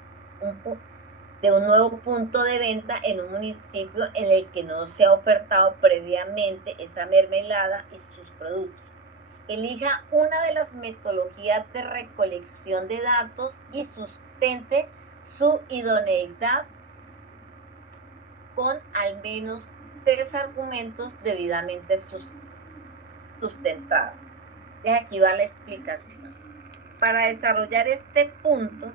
de un nuevo punto de venta en un municipio en el que no se ha ofertado previamente esa mermelada y sus productos. Elija una de las metodologías de recolección de datos y sustente su idoneidad con al menos 3 argumentos debidamente sustentados. Aquí va la explicación. Para desarrollar este punto,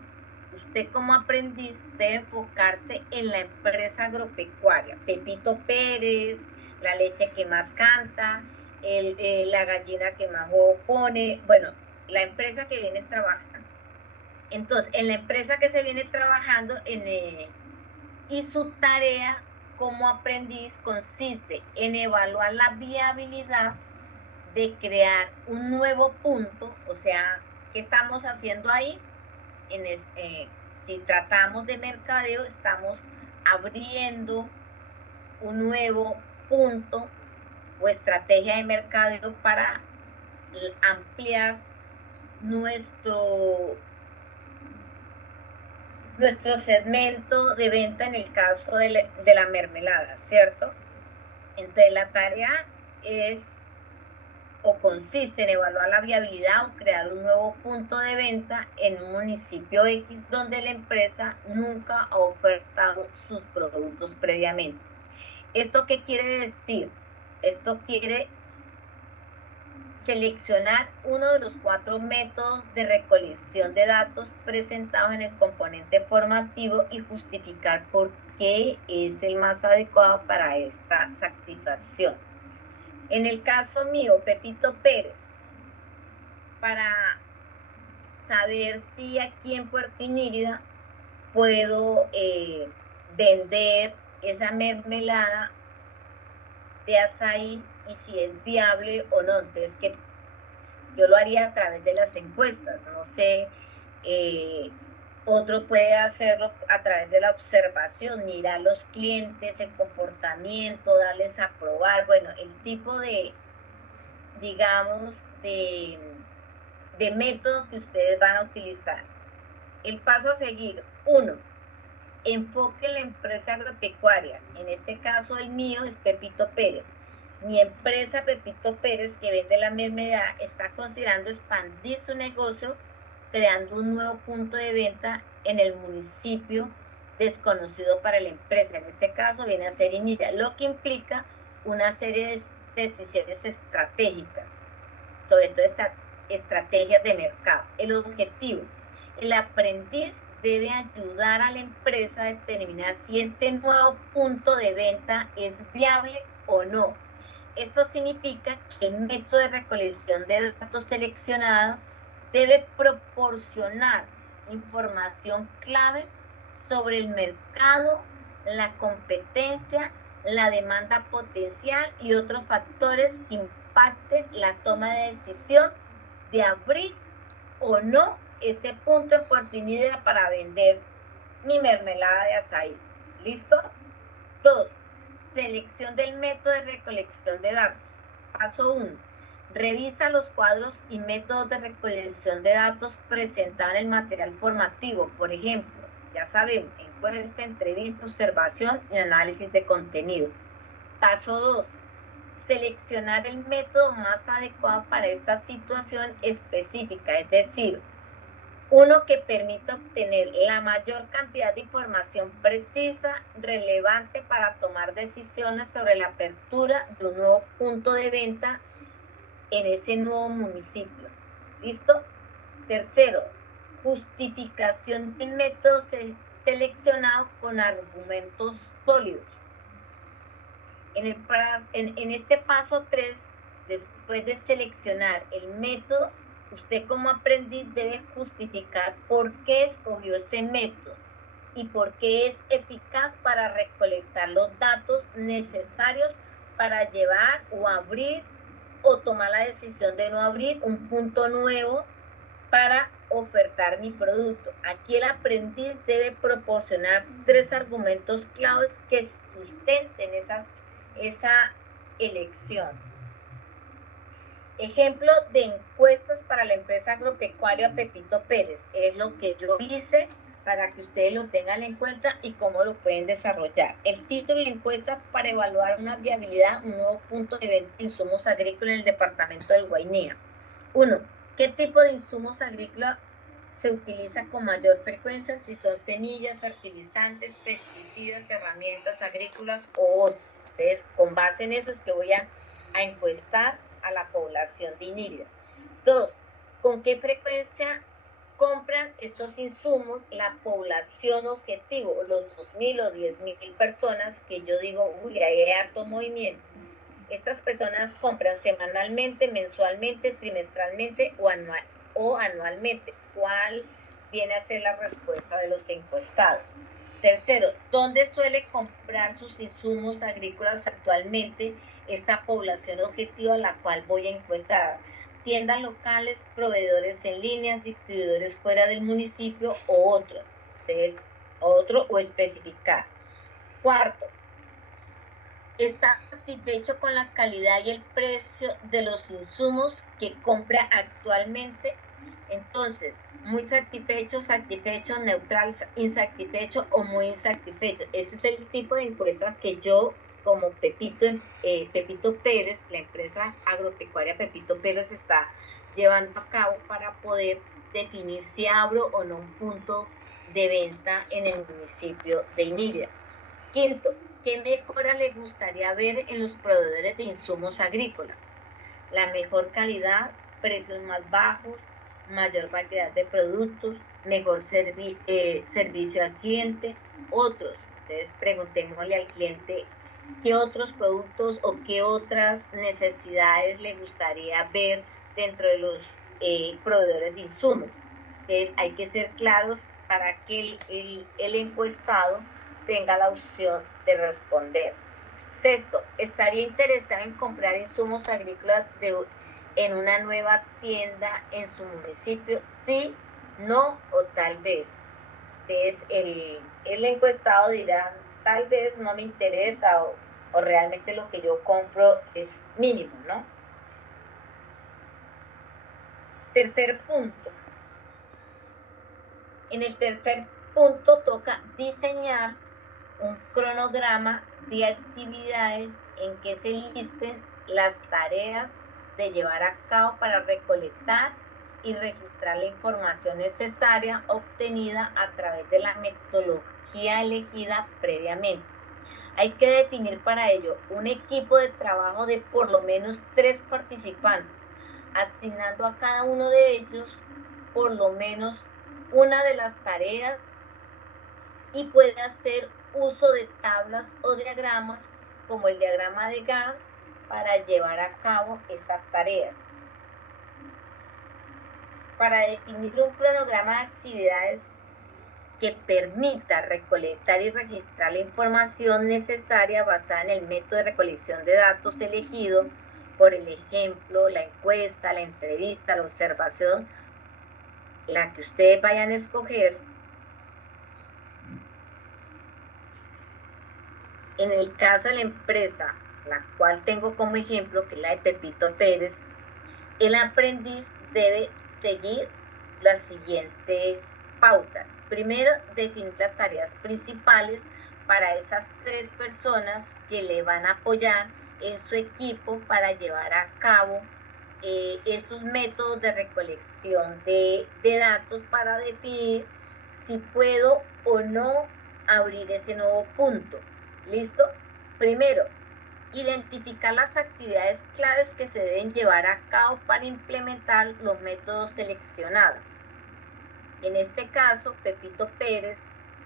usted como aprendiz debe enfocarse en la empresa agropecuaria. Pepito Pérez, la leche que más canta, la gallina que más huevo pone, bueno, la empresa que viene trabajando. Entonces, en la empresa que se viene trabajando, y su tarea como aprendiz consiste en evaluar la viabilidad de crear un nuevo punto, o sea, ¿qué estamos haciendo ahí? Si tratamos de mercadeo, estamos abriendo un nuevo punto o estrategia de mercadeo para ampliar nuestro segmento de venta en el caso de la mermelada, ¿cierto? Entonces la tarea es o consiste en evaluar la viabilidad o crear un nuevo punto de venta en un municipio X donde la empresa nunca ha ofertado sus productos previamente. ¿Esto qué quiere decir? Esto quiere seleccionar uno de los 4 métodos de recolección de datos presentados en el componente formativo y justificar por qué es el más adecuado para esta satisfacción. En el caso mío, Pepito Pérez, para saber si aquí en Puerto Inírida puedo vender esa mermelada de azaí y si es viable o no. Entonces, que yo lo haría a través de las encuestas, no sé, otro puede hacerlo a través de la observación, mirar los clientes, el comportamiento, darles a probar, bueno, el tipo de, digamos, de método que ustedes van a utilizar. El paso a seguir, 1, enfoque la empresa agropecuaria, en este caso el mío es Pepito Pérez. Mi empresa Pepito Pérez, que vende la mermelada, está considerando expandir su negocio creando un nuevo punto de venta en el municipio desconocido para la empresa. En este caso viene a ser Inírida, lo que implica una serie de decisiones estratégicas, sobre todo estas estrategias de mercado. El objetivo, el aprendiz debe ayudar a la empresa a determinar si este nuevo punto de venta es viable o no. Esto significa que el método de recolección de datos seleccionado debe proporcionar información clave sobre el mercado, la competencia, la demanda potencial y otros factores que impacten la toma de decisión de abrir o no ese punto de oportunidad para vender mi mermelada de azaí. ¿Listo? 2. Selección del método de recolección de datos. Paso 1. Revisa los cuadros y métodos de recolección de datos presentados en el material formativo. Por ejemplo, ya sabemos, encuesta, entrevista, observación y análisis de contenido. Paso 2. Seleccionar el método más adecuado para esta situación específica, es decir, uno que permita obtener la mayor cantidad de información precisa, relevante para tomar decisiones sobre la apertura de un nuevo punto de venta en ese nuevo municipio. ¿Listo? Tercero, justificación del método seleccionado con argumentos sólidos. En este paso 3, después de seleccionar el método, usted como aprendiz debe justificar por qué escogió ese método y por qué es eficaz para recolectar los datos necesarios para llevar o abrir o tomar la decisión de no abrir un punto nuevo para ofertar mi producto. Aquí el aprendiz debe proporcionar 3 argumentos claves que sustenten esa elección. Ejemplo de encuestas para la empresa agropecuaria Pepito Pérez. Es lo que yo hice para que ustedes lo tengan en cuenta y cómo lo pueden desarrollar. El título de la encuesta para evaluar una viabilidad, un nuevo punto de venta de insumos agrícolas en el departamento del Guainía. 1. ¿Qué tipo de insumos agrícolas se utiliza con mayor frecuencia? Si son semillas, fertilizantes, pesticidas, herramientas agrícolas o otros. Entonces, con base en eso es que voy a encuestar a la población de Inírida. 2. ¿Con qué frecuencia compran estos insumos la población objetivo, los 2.000 o 10.000 personas que yo digo, uy, hay harto movimiento? Estas personas compran semanalmente, mensualmente, trimestralmente o anualmente. ¿Cuál viene a ser la respuesta de los encuestados? Tercero, ¿dónde suele comprar sus insumos agrícolas actualmente esta población objetiva a la cual voy a encuestar? Tiendas locales, proveedores en línea, distribuidores fuera del municipio o otro. Entonces, otro o especificar. Cuarto, ¿está satisfecho con la calidad y el precio de los insumos que compra actualmente? Entonces, muy satisfecho, satisfecho, neutral, insatisfecho o muy insatisfecho. Ese es el tipo de encuesta que yo, como Pepito Pérez, la empresa agropecuaria Pepito Pérez, está llevando a cabo para poder definir si abro o no un punto de venta en el municipio de Inírida. Quinto, ¿qué mejora le gustaría ver en los proveedores de insumos agrícolas? La mejor calidad, precios más bajos, mayor variedad de productos, mejor servicio al cliente, otros. Entonces preguntémosle al cliente qué otros productos o qué otras necesidades le gustaría ver dentro de los proveedores de insumos. Entonces hay que ser claros para que el encuestado tenga la opción de responder. Sexto, ¿estaría interesado en comprar insumos agrícolas en una nueva tienda en su municipio? Sí, no o tal vez. Entonces el encuestado dirá, tal vez no me interesa o realmente lo que yo compro es mínimo, ¿no? Tercer punto. En el tercer punto toca diseñar un cronograma de actividades en que se listen las tareas de llevar a cabo para recolectar y registrar la información necesaria obtenida a través de la metodología elegida previamente. Hay que definir para ello un equipo de trabajo de por lo menos 3 participantes, asignando a cada uno de ellos por lo menos una de las tareas y puede hacer uso de tablas o diagramas como el diagrama de Gantt para llevar a cabo esas tareas. Para definir un cronograma de actividades que permita recolectar y registrar la información necesaria basada en el método de recolección de datos elegido, por el ejemplo, la encuesta, la entrevista, la observación, la que ustedes vayan a escoger. En el caso de la empresa, la cual tengo como ejemplo, que es la de Pepito Pérez, el aprendiz debe seguir las siguientes pautas. Primero, definir las tareas principales para esas 3 personas que le van a apoyar en su equipo para llevar a cabo estos métodos de recolección de datos para definir si puedo o no abrir ese nuevo punto. ¿Listo? Primero, identificar las actividades claves que se deben llevar a cabo para implementar los métodos seleccionados. En este caso, Pepito Pérez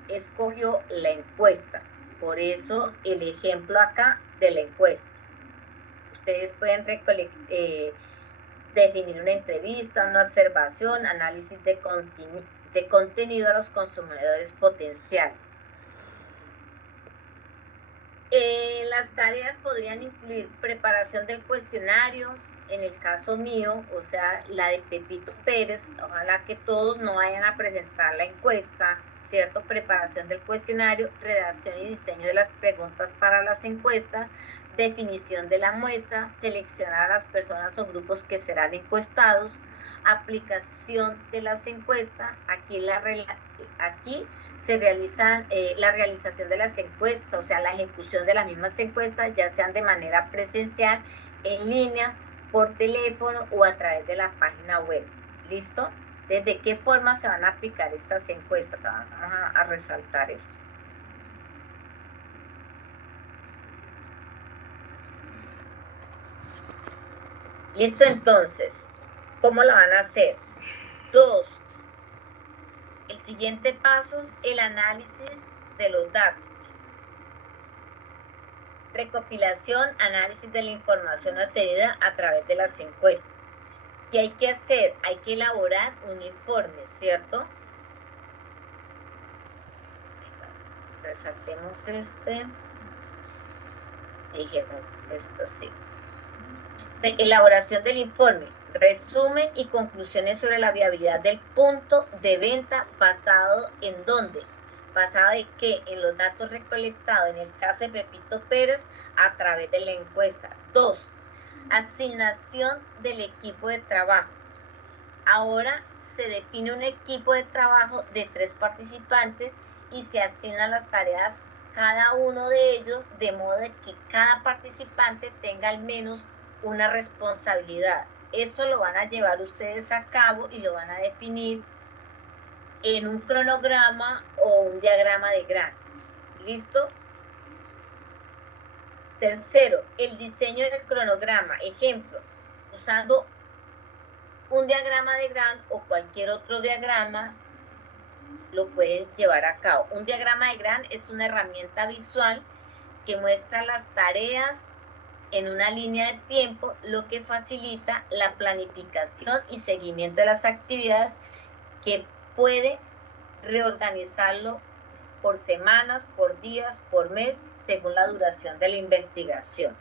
escogió la encuesta. Por eso el ejemplo acá de la encuesta. ustedes pueden definir una entrevista, una observación, análisis de contenido a los consumidores potenciales. Las tareas podrían incluir preparación del cuestionario, en el caso mío, o sea, la de Pepito Pérez, ojalá que todos no vayan a presentar la encuesta, ¿cierto? Preparación del cuestionario, redacción y diseño de las preguntas para las encuestas, definición de la muestra, seleccionar a las personas o grupos que serán encuestados, aplicación de las encuestas, aquí se realizan la realización de las encuestas, o sea, la ejecución de las mismas encuestas, ya sean de manera presencial, en línea, por teléfono o a través de la página web. ¿Listo? ¿Desde qué forma se van a aplicar estas encuestas? Vamos a resaltar esto. Listo, entonces, ¿cómo lo van a hacer? 2. El siguiente paso es el análisis de los datos. Recopilación, análisis de la información obtenida a través de las encuestas. ¿Qué hay que hacer? Hay que elaborar un informe, ¿cierto? Resaltemos este. Dijimos esto, sí. Elaboración del informe. Resumen y conclusiones sobre la viabilidad del punto de venta basado en dónde. ¿Basado de qué? En los datos recolectados, en el caso de Pepito Pérez, a través de la encuesta. 2. Asignación del equipo de trabajo. Ahora se define un equipo de trabajo de 3 participantes y se asignan las tareas cada uno de ellos, de modo de que cada participante tenga al menos una responsabilidad. Esto lo van a llevar ustedes a cabo y lo van a definir en un cronograma o un diagrama de Gantt. ¿Listo? Tercero, el diseño del cronograma. Ejemplo, usando un diagrama de Gantt o cualquier otro diagrama, lo pueden llevar a cabo. Un diagrama de Gantt es una herramienta visual que muestra las tareas en una línea de tiempo, lo que facilita la planificación y seguimiento de las actividades, que puede reorganizarlo por semanas, por días, por mes, según la duración de la investigación.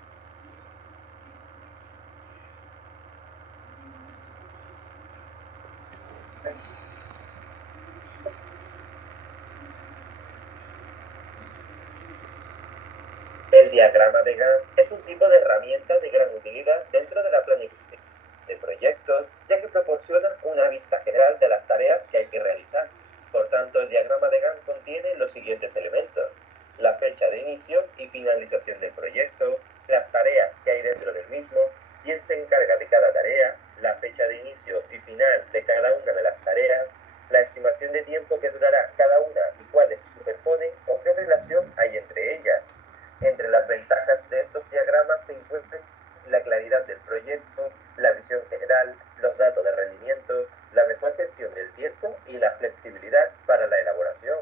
El diagrama de Gantt es un tipo de herramienta de gran utilidad dentro de la planificación de proyectos, ya que proporciona una vista general de las tareas que hay que realizar. Por tanto, el diagrama de Gantt contiene los siguientes elementos: la fecha de inicio y finalización del proyecto, las tareas que hay dentro del mismo, quién se encarga de cada tarea, la fecha de inicio y final de cada una de las tareas, la estimación de tiempo que durará cada una y cuáles se superponen o qué relación hay entre ellas. Entre las ventajas de estos diagramas se encuentran la claridad del proyecto, la visión general, los datos de rendimiento, la mejor gestión del tiempo y la flexibilidad para la elaboración.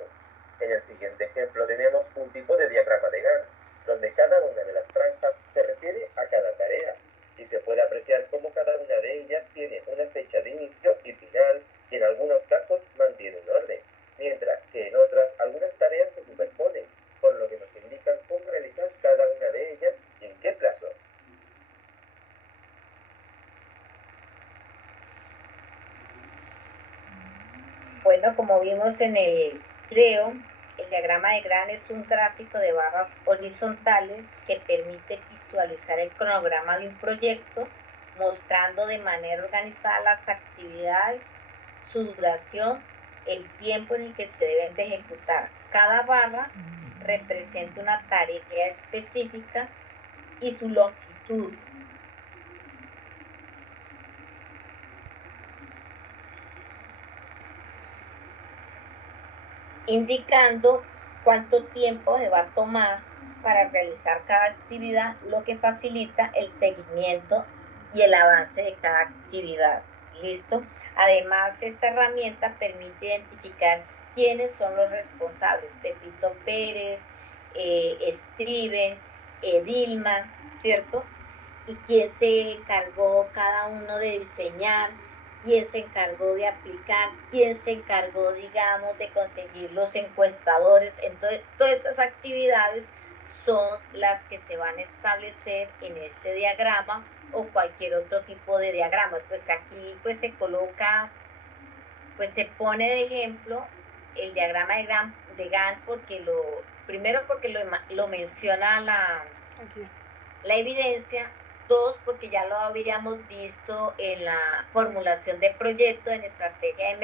En el siguiente ejemplo tenemos un tipo de diagrama de Gantt, donde cada una de las franjas se refiere a cada tarea, y se puede apreciar cómo cada una de ellas tiene una fecha de inicio y final, y en algunos casos mantiene un orden, mientras que en otras algunas tareas se superponen, por lo que nos indican cómo realizar cada una de ellas y en qué plazo. Bueno, como vimos en el video, el diagrama de Gantt es un gráfico de barras horizontales que permite visualizar el cronograma de un proyecto, mostrando de manera organizada las actividades, su duración, el tiempo en el que se deben de ejecutar. Cada barra representa una tarea específica y su longitud. Indicando cuánto tiempo se va a tomar para realizar cada actividad, lo que facilita el seguimiento y el avance de cada actividad. ¿Listo? Además, esta herramienta permite identificar quiénes son los responsables: Pepito Pérez, Steven, Edilma, ¿cierto? y quién se encargó cada uno de diseñar, quién se encargó de aplicar, quién se encargó, digamos, de conseguir los encuestadores. Entonces, todas esas actividades son las que se van a establecer en este diagrama o cualquier otro tipo de diagramas. Pues aquí pues se coloca, pues se pone de ejemplo el diagrama de Gantt porque primero porque lo menciona la evidencia, dos, porque ya lo habíamos visto en la formulación de proyecto en estrategia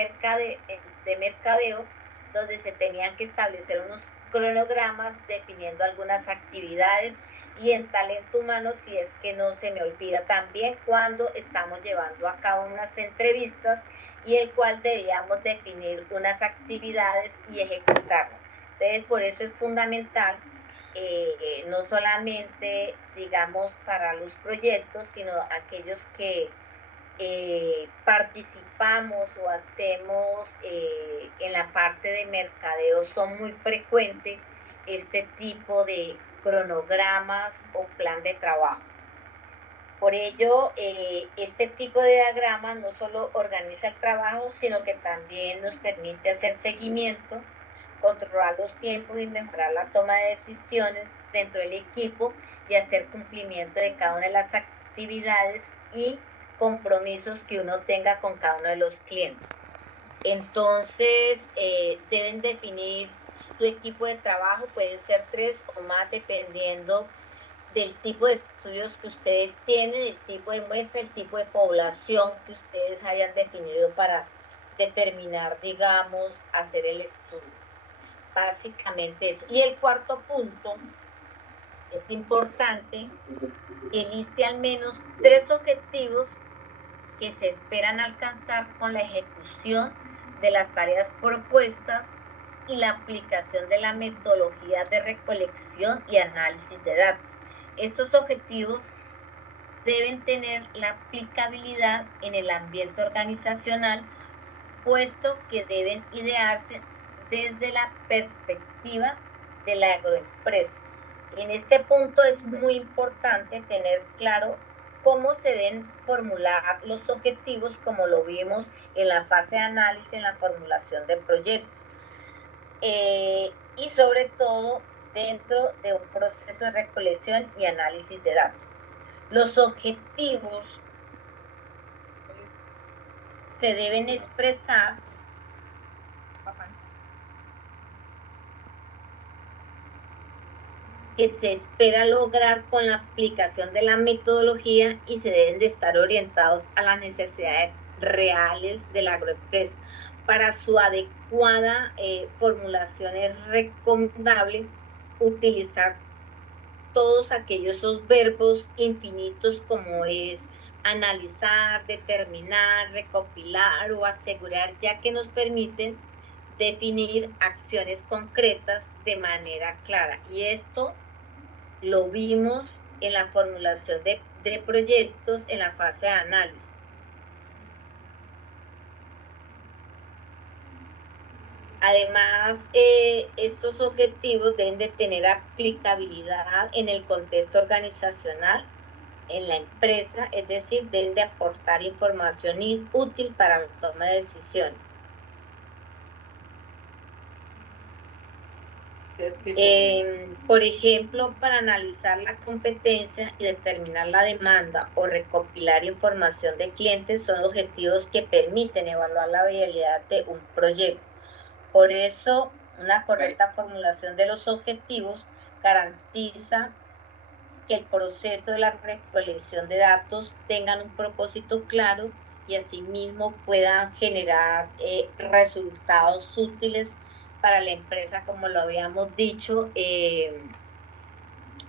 de mercadeo, donde se tenían que establecer unos cronogramas definiendo algunas actividades, y en talento humano, si es que no se me olvida también, cuando estamos llevando a cabo unas entrevistas y el cual debíamos definir unas actividades y ejecutarlas. Entonces, por eso es fundamental no solamente, digamos, para los proyectos, sino aquellos que participamos o hacemos en la parte de mercadeo, son muy frecuentes este tipo de cronogramas o plan de trabajo. Por ello, este tipo de diagrama no solo organiza el trabajo, sino que también nos permite hacer seguimiento, controlar los tiempos y mejorar la toma de decisiones dentro del equipo y hacer cumplimiento de cada una de las actividades y compromisos que uno tenga con cada uno de los clientes. Entonces, deben definir su equipo de trabajo, pueden ser 3 o más dependiendo del tipo de estudios que ustedes tienen, el tipo de muestra, el tipo de población que ustedes hayan definido para determinar, digamos, hacer el estudio. Básicamente eso. Y el cuarto punto, es importante que liste al menos 3 objetivos que se esperan alcanzar con la ejecución de las tareas propuestas y la aplicación de la metodología de recolección y análisis de datos. Estos objetivos deben tener la aplicabilidad en el ambiente organizacional, puesto que deben idearse desde la perspectiva de la agroempresa. En este punto es muy importante tener claro cómo se deben formular los objetivos, como lo vimos en la fase de análisis, en la formulación de proyectos. Y sobre todo dentro de un proceso de recolección y análisis de datos. Los objetivos se deben expresar que se espera lograr con la aplicación de la metodología y se deben de estar orientados a las necesidades reales de la agroempresa. Para su adecuada formulación es recomendable utilizar todos aquellos verbos infinitos como es analizar, determinar, recopilar o asegurar, ya que nos permiten definir acciones concretas de manera clara. Y esto lo vimos en la formulación de proyectos en la fase de análisis. Además, estos objetivos deben de tener aplicabilidad en el contexto organizacional, en la empresa, es decir, deben de aportar información útil para la toma de decisiones. Por ejemplo, para analizar la competencia y determinar la demanda o recopilar información de clientes son objetivos que permiten evaluar la viabilidad de un proyecto. Por eso, una correcta formulación de los objetivos garantiza que el proceso de la recolección de datos tengan un propósito claro y asimismo puedan generar resultados útiles para la empresa, como lo habíamos dicho,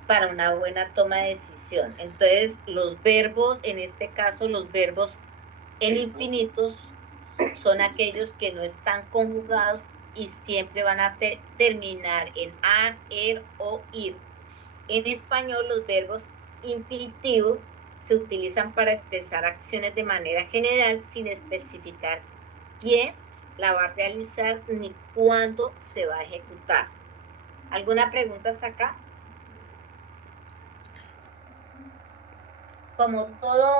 para una buena toma de decisión. Entonces, los verbos, en este caso, los verbos en infinitos, son aquellos que no están conjugados y siempre van a terminar en ar, er o ir. En español, los verbos infinitivos se utilizan para expresar acciones de manera general sin especificar quién la va a realizar ni cuándo se va a ejecutar. ¿Alguna pregunta hasta acá? como todo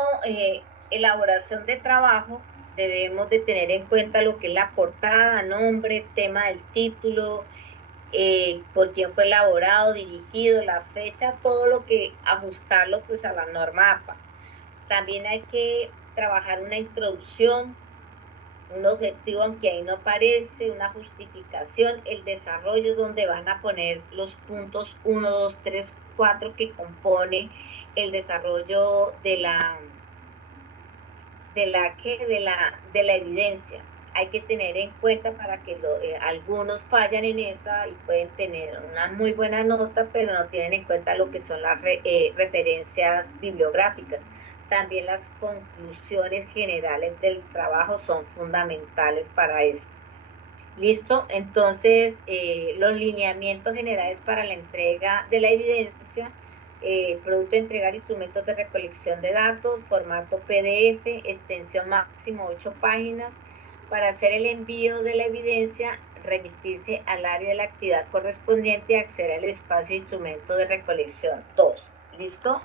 elaboración de trabajo, debemos de tener en cuenta lo que es la portada, nombre, tema del título, por quién fue elaborado, dirigido, la fecha, todo lo que ajustarlo pues a la norma APA. También hay que trabajar una introducción, un objetivo, aunque ahí no aparece, una justificación, el desarrollo donde van a poner los puntos 1, 2, 3, 4 que compone el desarrollo de la evidencia. Hay que tener en cuenta para que algunos fallan en esa y pueden tener una muy buena nota, pero no tienen en cuenta lo que son las referencias bibliográficas. También las conclusiones generales del trabajo son fundamentales para eso. ¿Listo? Entonces, los lineamientos generales para la entrega de la evidencia, producto de entregar instrumentos de recolección de datos, formato PDF, extensión máximo 8 páginas. Para hacer el envío de la evidencia, remitirse al área de la actividad correspondiente y acceder al espacio de instrumento de recolección 2. ¿Listo?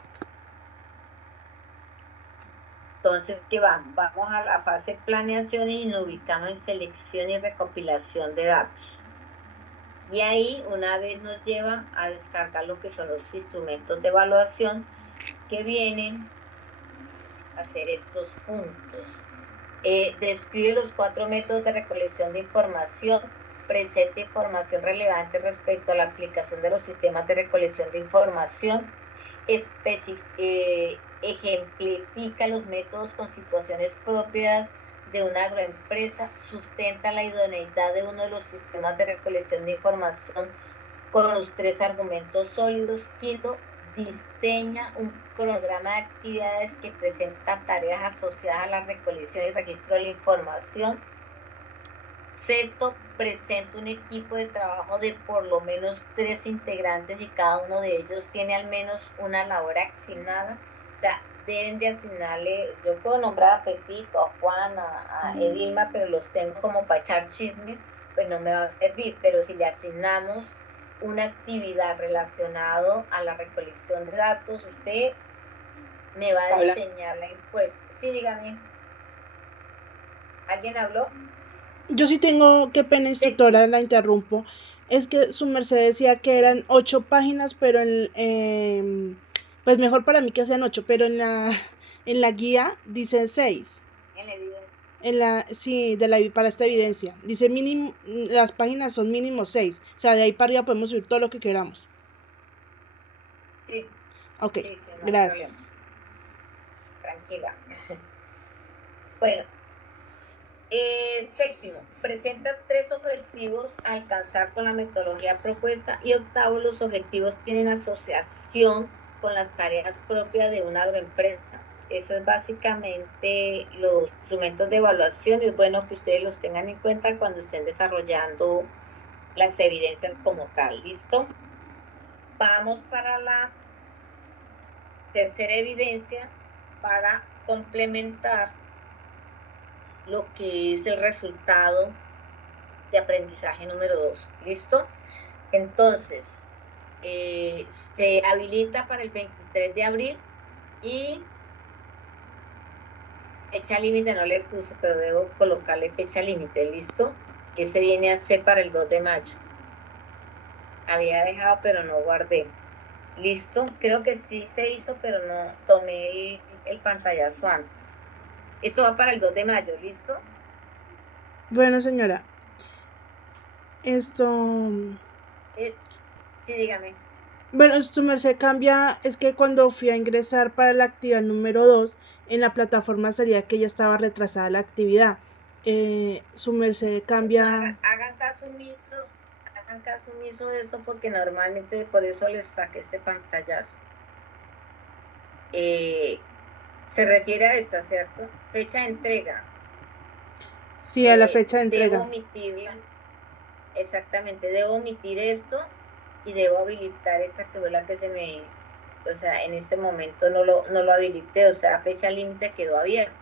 Entonces, ¿qué vamos? Vamos a la fase de planeación y nos ubicamos en selección y recopilación de datos. Y ahí una vez nos lleva a descargar lo que son los instrumentos de evaluación que vienen a hacer estos puntos. Describe los 4 métodos de recolección de información, presenta información relevante respecto a la aplicación de los sistemas de recolección de información, ejemplifica los métodos con situaciones propias de una agroempresa, sustenta la idoneidad de uno de los sistemas de recolección de información con los 3 argumentos sólidos. Quinto, diseña un cronograma de actividades que presentan tareas asociadas a la recolección y registro de la información. Sexto, presenta un equipo de trabajo de por lo menos 3 integrantes y cada uno de ellos tiene al menos una labor asignada. O sea, deben de asignarle, yo puedo nombrar a Pepito, a Juan, a Edilma, pero los tengo como para echar chisme, pues no me va a servir. Pero si le asignamos una actividad relacionada a la recolección de datos, usted me va a diseñar la encuesta. Sí, dígame. ¿Alguien habló? Yo sí tengo, qué pena, instructora, la interrumpo. Es que su merced decía que eran 8 páginas, pero pues mejor para mí que sean 8, pero en la guía dicen 6. En la evidencia. Sí, para esta evidencia. Dice mínimo, las páginas son mínimo 6. O sea, de ahí para arriba podemos subir todo lo que queramos. Sí. Ok, sí, no gracias. Tranquila. Bueno. Séptimo, presenta 3 objetivos a alcanzar con la metodología propuesta y octavo, los objetivos tienen asociación con las tareas propias de una agroempresa. Eso es básicamente los instrumentos de evaluación y es bueno que ustedes los tengan en cuenta cuando estén desarrollando las evidencias como tal. ¿Listo? Vamos para la tercera evidencia para complementar lo que es el resultado de aprendizaje número 2. ¿Listo? Entonces, se habilita para el 23 de abril y fecha límite no le puse, pero debo colocarle fecha límite. ¿Listo? Ese viene a ser para el 2 de mayo. Había dejado, pero no guardé. ¿Listo? Creo que sí se hizo, pero no tomé el pantallazo antes. Esto va para el 2 de mayo. ¿Listo? Bueno, señora. Sí, dígame. Bueno, su merced cambia, es que cuando fui a ingresar para la actividad número 2, en la plataforma salía que ya estaba retrasada la actividad. Su merced cambia... Hagan caso omiso de eso porque normalmente por eso les saqué este pantallazo. Se refiere a esta, ¿cierto? Fecha de entrega. Sí, a la fecha de entrega. Debo omitirla. Exactamente, debo omitir esto y debo habilitar esta que fue la que se me... O sea, en este momento no lo habilité, o sea, fecha límite quedó abierta.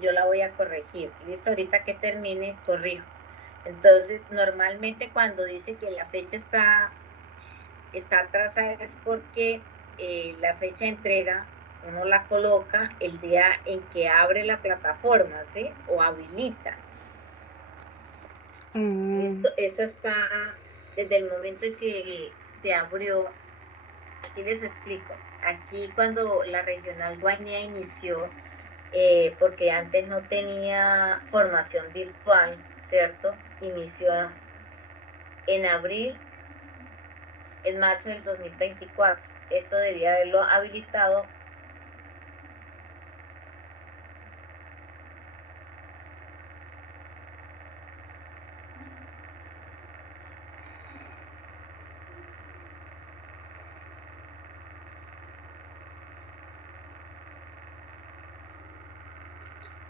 Yo la voy a corregir. Listo, ahorita que termine, corrijo. Entonces, normalmente cuando dice que la fecha está atrasada es porque la fecha de entrega uno la coloca el día en que abre la plataforma, ¿sí? O habilita. Eso está desde el momento en que se abrió. Aquí les explico. Aquí cuando la Regional Guainía inició, porque antes no tenía formación virtual, ¿cierto? Inició en abril, en marzo del 2024. Esto debía haberlo habilitado.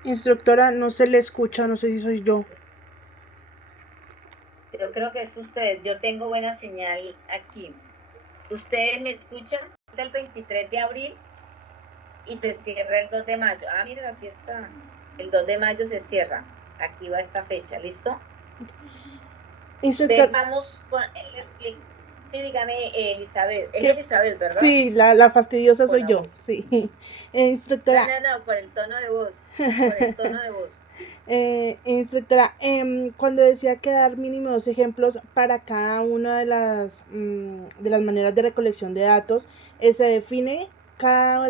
Instructora, no se le escucha, no sé si soy yo. Yo creo que es ustedes. Yo tengo buena señal aquí. ¿Ustedes me escuchan? Del 23 de abril y se cierra el 2 de mayo. Ah, miren, aquí está. El 2 de mayo se cierra. Aquí va esta fecha, ¿listo? Instructor. Vamos con el explico. Sí, dígame, Elizabeth. Es ¿Qué? Elizabeth, ¿verdad? Sí, la fastidiosa Por soy la yo, voz. sí. Instructora. No, por el tono de voz. Por el tono de voz. Instructora, cuando decía que dar mínimo 2 ejemplos para cada una de las maneras de recolección de datos, se define cada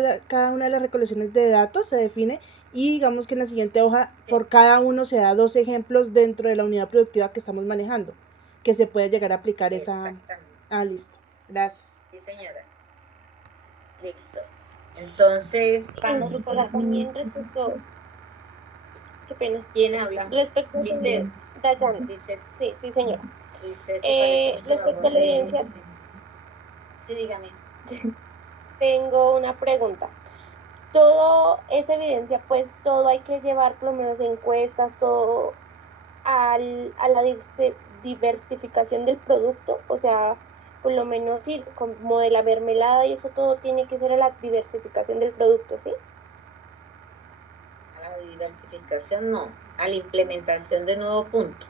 una de las recolecciones de datos, se define, y digamos que en la siguiente hoja por cada uno se da 2 ejemplos dentro de la unidad productiva que estamos manejando, que se puede llegar a aplicar esa... Ah, listo, gracias. Sí, señora. Listo. Entonces, vamos con la siguiente. Qué pena. ¿Quién habla? Respecto a Lisset. Dayana. Lisset. Sí, señora. Lisset, respecto a la evidencia, sí, dígame. tengo una pregunta. Todo es evidencia, pues todo hay que llevar, por lo menos encuestas, todo a la diversificación del producto, o sea, por lo menos sí, como de la mermelada y eso todo tiene que ser a la diversificación del producto, ¿sí? A la diversificación no, a la implementación de nuevo punto.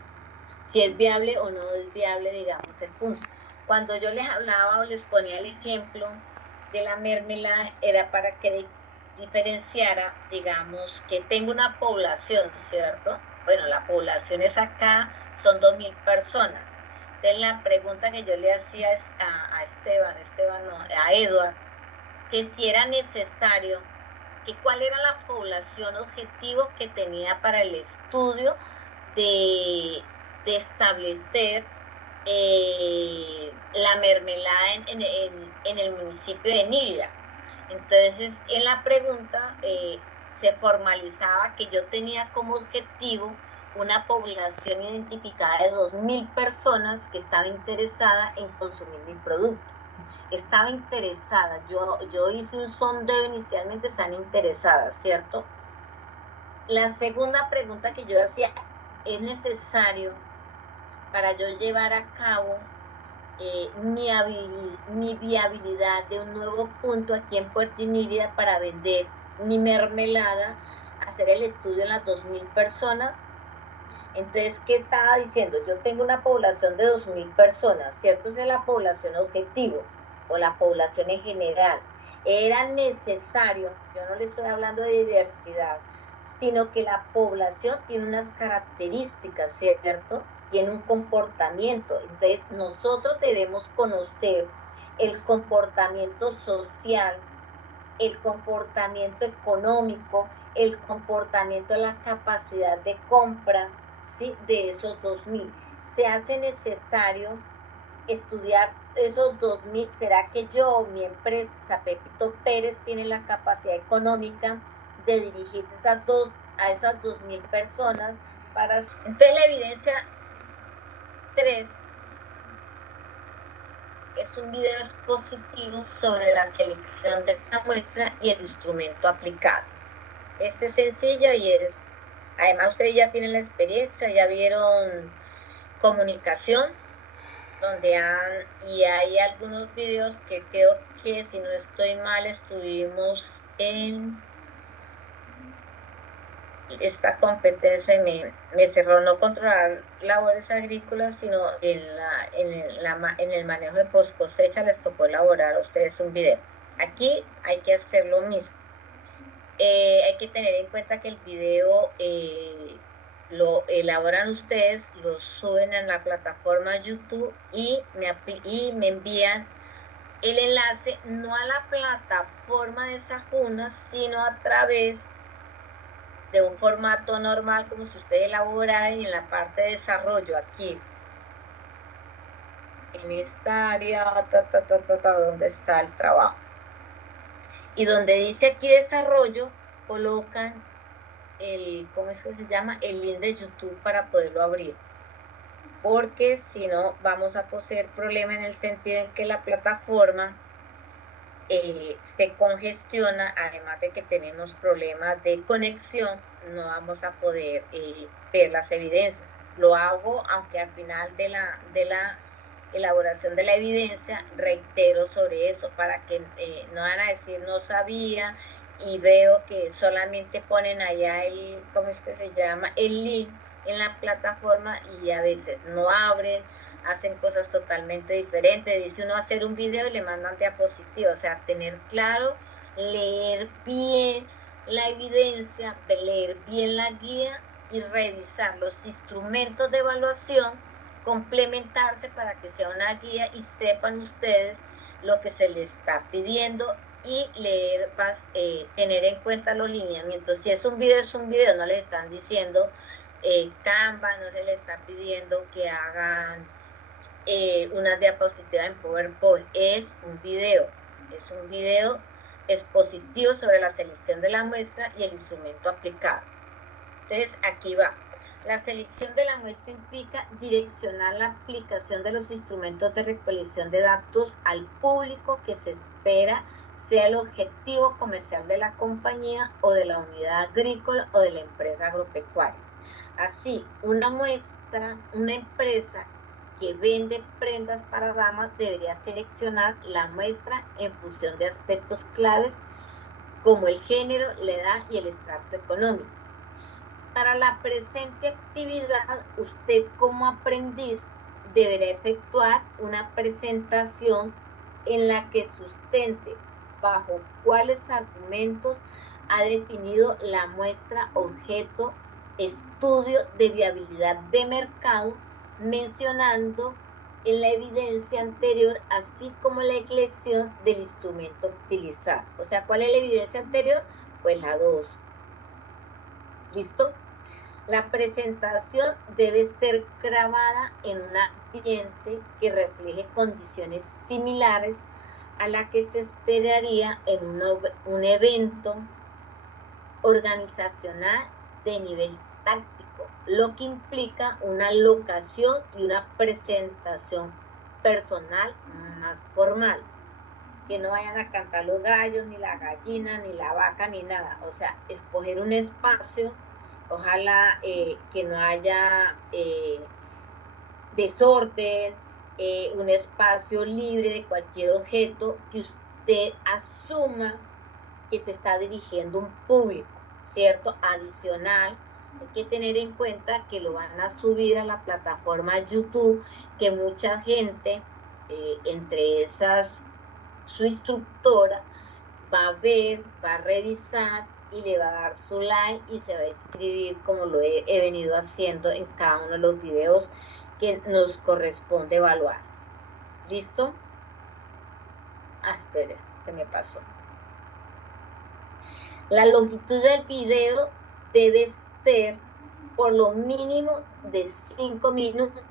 Si es viable o no es viable, digamos, el punto. Cuando yo les hablaba o les ponía el ejemplo de la mermelada, era para que diferenciara, digamos, que tengo una población, ¿cierto? Bueno, la población es acá, son 2.000 personas. Entonces la pregunta que yo le hacía es a Edward, que si era necesario, que cuál era la población objetivo que tenía para el estudio de establecer la mermelada en el municipio de Nilla. Entonces, en la pregunta se formalizaba que yo tenía como objetivo una población identificada de 2.000 personas que estaba interesada en consumir mi producto. Estaba interesada, yo hice un sondeo inicialmente, están interesadas, ¿cierto? La segunda pregunta que yo hacía, ¿es necesario para yo llevar a cabo mi viabilidad de un nuevo punto aquí en Puerto Inírida para vender mi mermelada, hacer el estudio en las 2.000 personas? Entonces, ¿qué estaba diciendo? Yo tengo una población de 2.000 personas, ¿cierto? Esa es la población objetivo o la población en general. Era necesario, yo no le estoy hablando de diversidad, sino que la población tiene unas características, ¿cierto? Tiene un comportamiento. Entonces, nosotros debemos conocer el comportamiento social, el comportamiento económico, el comportamiento de la capacidad de compra, ¿sí? De esos 2.000. Se hace necesario estudiar esos 2.000. ¿Será que yo, mi empresa, Pepito Pérez, tiene la capacidad económica de dirigirse a esas 2.000 personas? Entonces, la evidencia 3 es un video expositivo sobre la selección de la muestra y el instrumento aplicado. Este es sencillo y además ustedes ya tienen la experiencia, ya vieron comunicación, y hay algunos videos que creo que, si no estoy mal, estuvimos en esta competencia y me cerró no controlar labores agrícolas, sino en el manejo de post cosecha les tocó elaborar a ustedes un video. Aquí hay que hacer lo mismo. hay que tener en cuenta que el video lo elaboran ustedes, lo suben en la plataforma YouTube y me envían el enlace no a la plataforma de Sajuna, sino a través de un formato normal, como si ustedes elaboraran en la parte de desarrollo aquí, en esta área, donde está el trabajo. Y donde dice aquí desarrollo, colocan ¿cómo es que se llama? El link de YouTube para poderlo abrir. Porque si no, vamos a poseer problema en el sentido en que la plataforma se congestiona, además de que tenemos problemas de conexión, no vamos a poder ver las evidencias. Lo hago, aunque al final de la elaboración de la evidencia reitero sobre eso, para que no van a decir no sabía, y veo que solamente ponen allá ¿cómo es que se llama? El link en la plataforma y a veces no abren, hacen cosas totalmente diferentes. Dice uno hacer un video y le mandan diapositivas. O sea, tener claro, leer bien la evidencia, leer bien la guía y revisar los instrumentos de evaluación, complementarse para que sea una guía y sepan ustedes lo que se les está pidiendo y leer, tener en cuenta los lineamientos. Si es un video, no les están diciendo Canva, no se les está pidiendo que hagan una diapositiva en PowerPoint. Es un video expositivo sobre la selección de la muestra y el instrumento aplicado. Entonces aquí va. La selección de la muestra implica direccionar la aplicación de los instrumentos de recolección de datos al público que se espera sea el objetivo comercial de la compañía o de la unidad agrícola o de la empresa agropecuaria. Así, una empresa que vende prendas para damas debería seleccionar la muestra en función de aspectos claves como el género, la edad y el estrato económico. Para la presente actividad, usted como aprendiz deberá efectuar una presentación en la que sustente bajo cuáles argumentos ha definido la muestra objeto estudio de viabilidad de mercado, mencionando en la evidencia anterior, así como la elección del instrumento utilizado. O sea, ¿cuál es la evidencia anterior? Pues la 2. ¿Listo? La presentación debe ser grabada en un ambiente que refleje condiciones similares a la que se esperaría en un evento organizacional de nivel táctico, lo que implica una locación y una presentación personal más formal. Que no vayan a cantar los gallos, ni la gallina, ni la vaca, ni nada. O sea, escoger un espacio, ojalá que no haya desorden, un espacio libre de cualquier objeto, que usted asuma que se está dirigiendo a un público, ¿cierto? Adicional, hay que tener en cuenta que lo van a subir a la plataforma YouTube, que mucha gente, entre esas su instructora, va a ver, va a revisar y le va a dar su like y se va a inscribir, como lo he venido haciendo en cada uno de los videos que nos corresponde evaluar. ¿Listo? Espera, ¿qué me pasó? La longitud del video debe ser por lo mínimo de 5 minutos.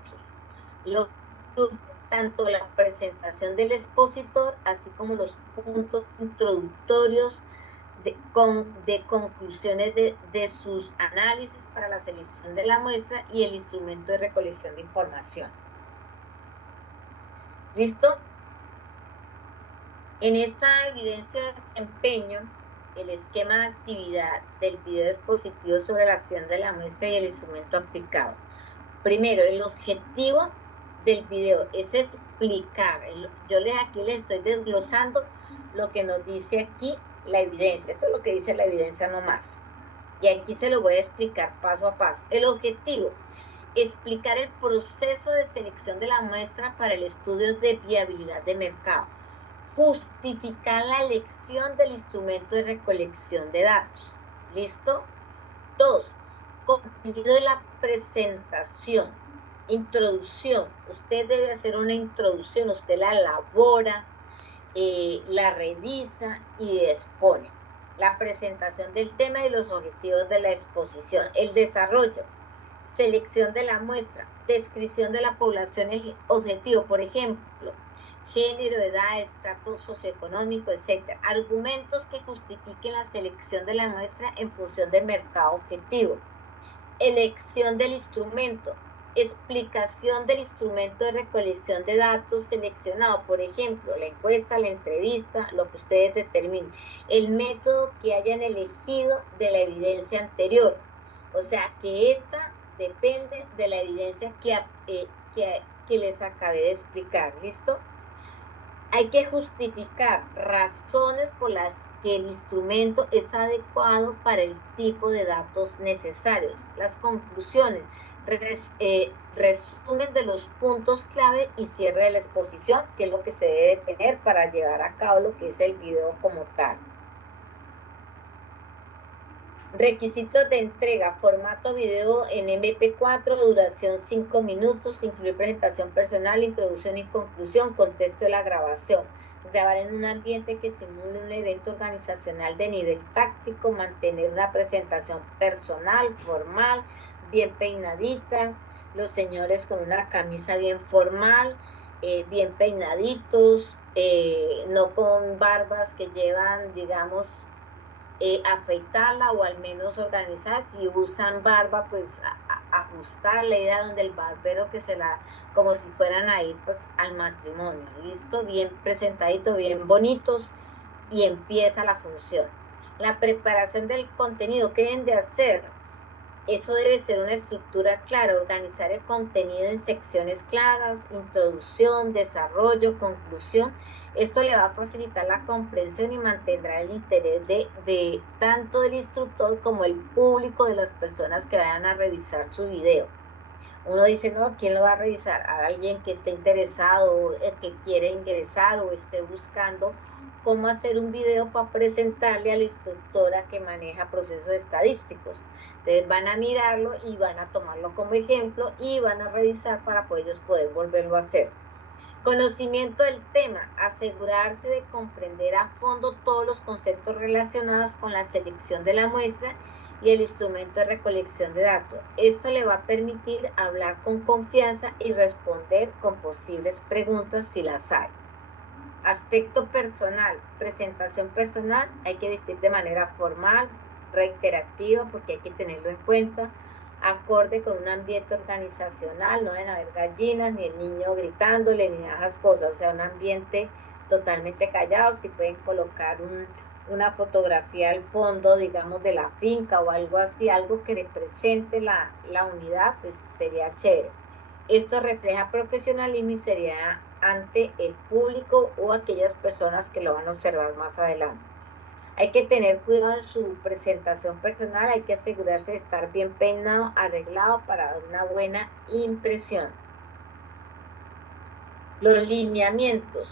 Tanto la presentación del expositor, así como los puntos introductorios de conclusiones de sus análisis para la selección de la muestra y el instrumento de recolección de información. ¿Listo? En esta evidencia de desempeño, el esquema de actividad del video expositivo sobre la acción de la muestra y el instrumento aplicado. Primero, el objetivo del video es explicar. Yo aquí les estoy desglosando lo que nos dice aquí la evidencia. Esto es lo que dice la evidencia nomás. Y aquí se lo voy a explicar paso a paso. El objetivo, explicar el proceso de selección de la muestra para el estudio de viabilidad de mercado. justificar la elección del instrumento de recolección de datos. ¿Listo? 2. Contenido de la presentación. Introducción. Usted debe hacer una introducción, usted la elabora, la revisa y expone. La presentación del tema y los objetivos de la exposición. El desarrollo. Selección de la muestra. Descripción de la población objetivo, por ejemplo, género, edad, estatus socioeconómico, etc. Argumentos que justifiquen la selección de la muestra en función del mercado objetivo. Elección del instrumento. Explicación del instrumento de recolección de datos seleccionado, por ejemplo, la encuesta, la entrevista, lo que ustedes determinen. El método que hayan elegido de la evidencia anterior. O sea, que esta depende de la evidencia que les acabé de explicar. ¿Listo? Hay que justificar razones por las que el instrumento es adecuado para el tipo de datos necesarios. Las conclusiones, resumen de los puntos clave y cierre de la exposición, que es lo que se debe tener para llevar a cabo lo que es el video como tal. Requisitos de entrega, formato video en MP4, duración 5 minutos, incluir presentación personal, introducción y conclusión, contexto de la grabación. Grabar en un ambiente que simule un evento organizacional de nivel táctico, mantener una presentación personal, formal, bien peinadita, los señores con una camisa bien formal, bien peinaditos, no con barbas que llevan, digamos, afeitarla o al menos organizar. Si usan barba, pues ajustarla, ir a donde el barbero que se la, como si fueran a ir pues al matrimonio. Listo, bien presentadito, bien bonitos, y empieza la función. La preparación del contenido, ¿qué deben de hacer? Eso debe ser una estructura clara, organizar el contenido en secciones claras, introducción, desarrollo, conclusión. Esto le va a facilitar la comprensión y mantendrá el interés de tanto del instructor como el público, de las personas que vayan a revisar su video. Uno dice, no, ¿quién lo va a revisar? A alguien que esté interesado, que quiere ingresar o esté buscando cómo hacer un video para presentarle a la instructora que maneja procesos estadísticos. Entonces van a mirarlo y van a tomarlo como ejemplo y van a revisar para ellos poder volverlo a hacer. Conocimiento del tema, asegurarse de comprender a fondo todos los conceptos relacionados con la selección de la muestra y el instrumento de recolección de datos. Esto le va a permitir hablar con confianza y responder con posibles preguntas si las hay. Aspecto personal, presentación personal, hay que vestir de manera formal, reiterativa, porque hay que tenerlo en cuenta, acorde con un ambiente organizacional, no deben haber gallinas, ni el niño gritándole, ni esas cosas, o sea, un ambiente totalmente callado. Si pueden colocar una fotografía al fondo, digamos, de la finca o algo así, algo que represente la unidad, pues sería chévere. Esto refleja profesionalismo y seriedad ante el público o aquellas personas que lo van a observar más adelante. Hay que tener cuidado en su presentación personal, hay que asegurarse de estar bien peinado, arreglado para dar una buena impresión. Los lineamientos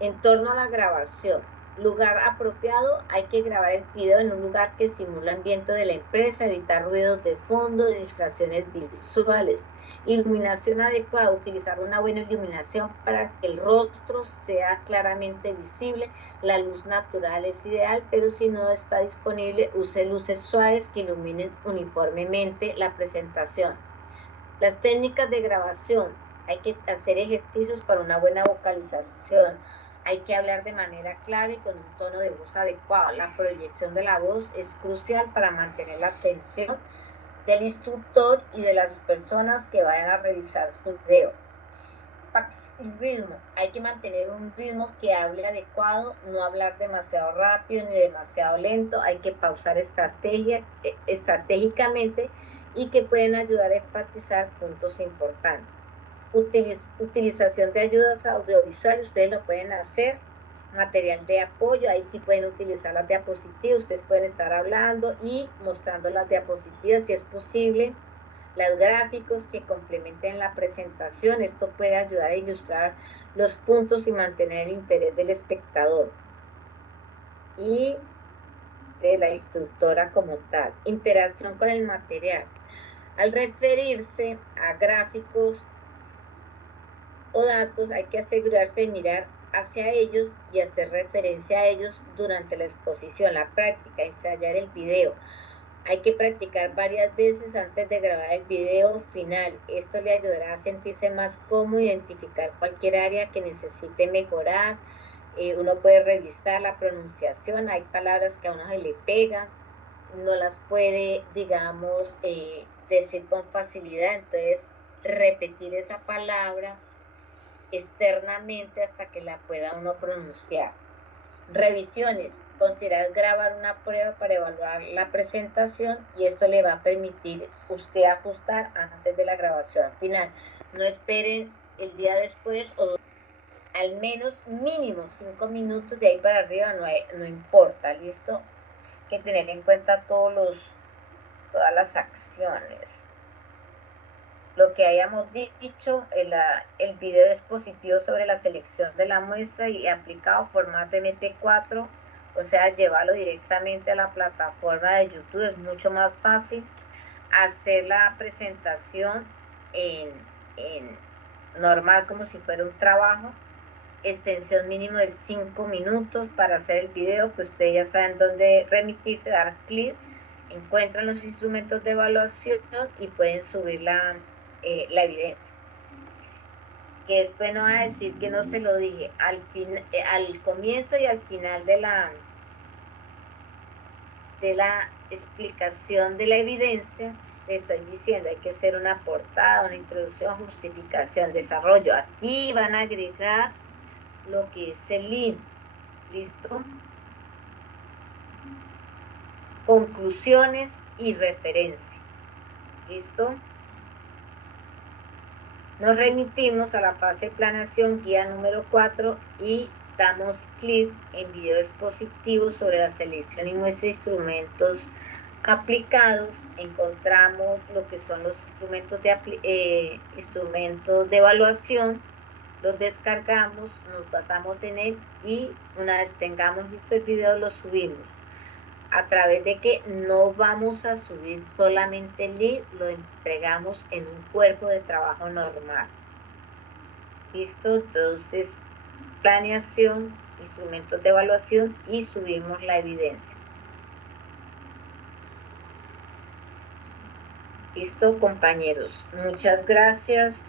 en torno a la grabación. Lugar apropiado, hay que grabar el video en un lugar que simula el ambiente de la empresa, evitar ruidos de fondo, distracciones visuales. Iluminación adecuada, utilizar una buena iluminación para que el rostro sea claramente visible. La luz natural es ideal, pero si no está disponible, use luces suaves que iluminen uniformemente la presentación. Las técnicas de grabación, hay que hacer ejercicios para una buena vocalización. Hay que hablar de manera clara y con un tono de voz adecuado. La proyección de la voz es crucial para mantener la atención del instructor y de las personas que vayan a revisar su video. El ritmo, hay que mantener un ritmo que hable adecuado, no hablar demasiado rápido ni demasiado lento. Hay que pausar estratégicamente y que pueden ayudar a enfatizar puntos importantes. Utilización de ayudas audiovisuales, ustedes lo pueden hacer. Material de apoyo, ahí sí pueden utilizar las diapositivas, ustedes pueden estar hablando y mostrando las diapositivas si es posible. Los gráficos que complementen la presentación. Esto puede ayudar a ilustrar los puntos y mantener el interés del espectador y de la instructora como tal. Interacción con el material. Al referirse a gráficos o datos, hay que asegurarse de mirar hacia ellos y hacer referencia a ellos durante la exposición, la práctica, ensayar el video. Hay que practicar varias veces antes de grabar el video final. Esto le ayudará a sentirse más cómodo, identificar cualquier área que necesite mejorar. Uno puede revisar la pronunciación, hay palabras que a uno se le pegan, no las puede, digamos, decir con facilidad, entonces repetir esa palabra externamente hasta que la pueda uno pronunciar. Revisiones. Considerar grabar una prueba para evaluar la presentación y esto le va a permitir usted ajustar antes de la grabación final. No esperen el día después o al menos mínimo 5 minutos, de ahí para arriba no importa, ¿listo? Hay que tener en cuenta todas las acciones. Lo que hayamos dicho, el video expositivo sobre la selección de la muestra y aplicado formato MP4, o sea, llevarlo directamente a la plataforma de YouTube, es mucho más fácil. Hacer la presentación en normal, como si fuera un trabajo. Extensión mínimo de 5 minutos para hacer el video, pues ustedes ya saben dónde remitirse, dar clic, encuentran los instrumentos de evaluación y pueden subir la evidencia. Que después no va a decir que no se lo dije, al comienzo y al final de la explicación de la evidencia, le estoy diciendo, hay que hacer una portada, una introducción, justificación, desarrollo. Aquí van a agregar lo que es el link, ¿listo? Conclusiones y referencia, ¿listo? Nos remitimos a la fase de planeación, guía número 4, y damos clic en video expositivo sobre la selección y muestra de instrumentos aplicados. Encontramos lo que son los instrumentos de evaluación, los descargamos, nos basamos en él y una vez tengamos listo el video lo subimos. A través de que no vamos a subir solamente el link, lo entregamos en un cuerpo de trabajo normal. ¿Listo? Entonces, planeación, instrumentos de evaluación y subimos la evidencia. ¿Listo, compañeros? Muchas gracias.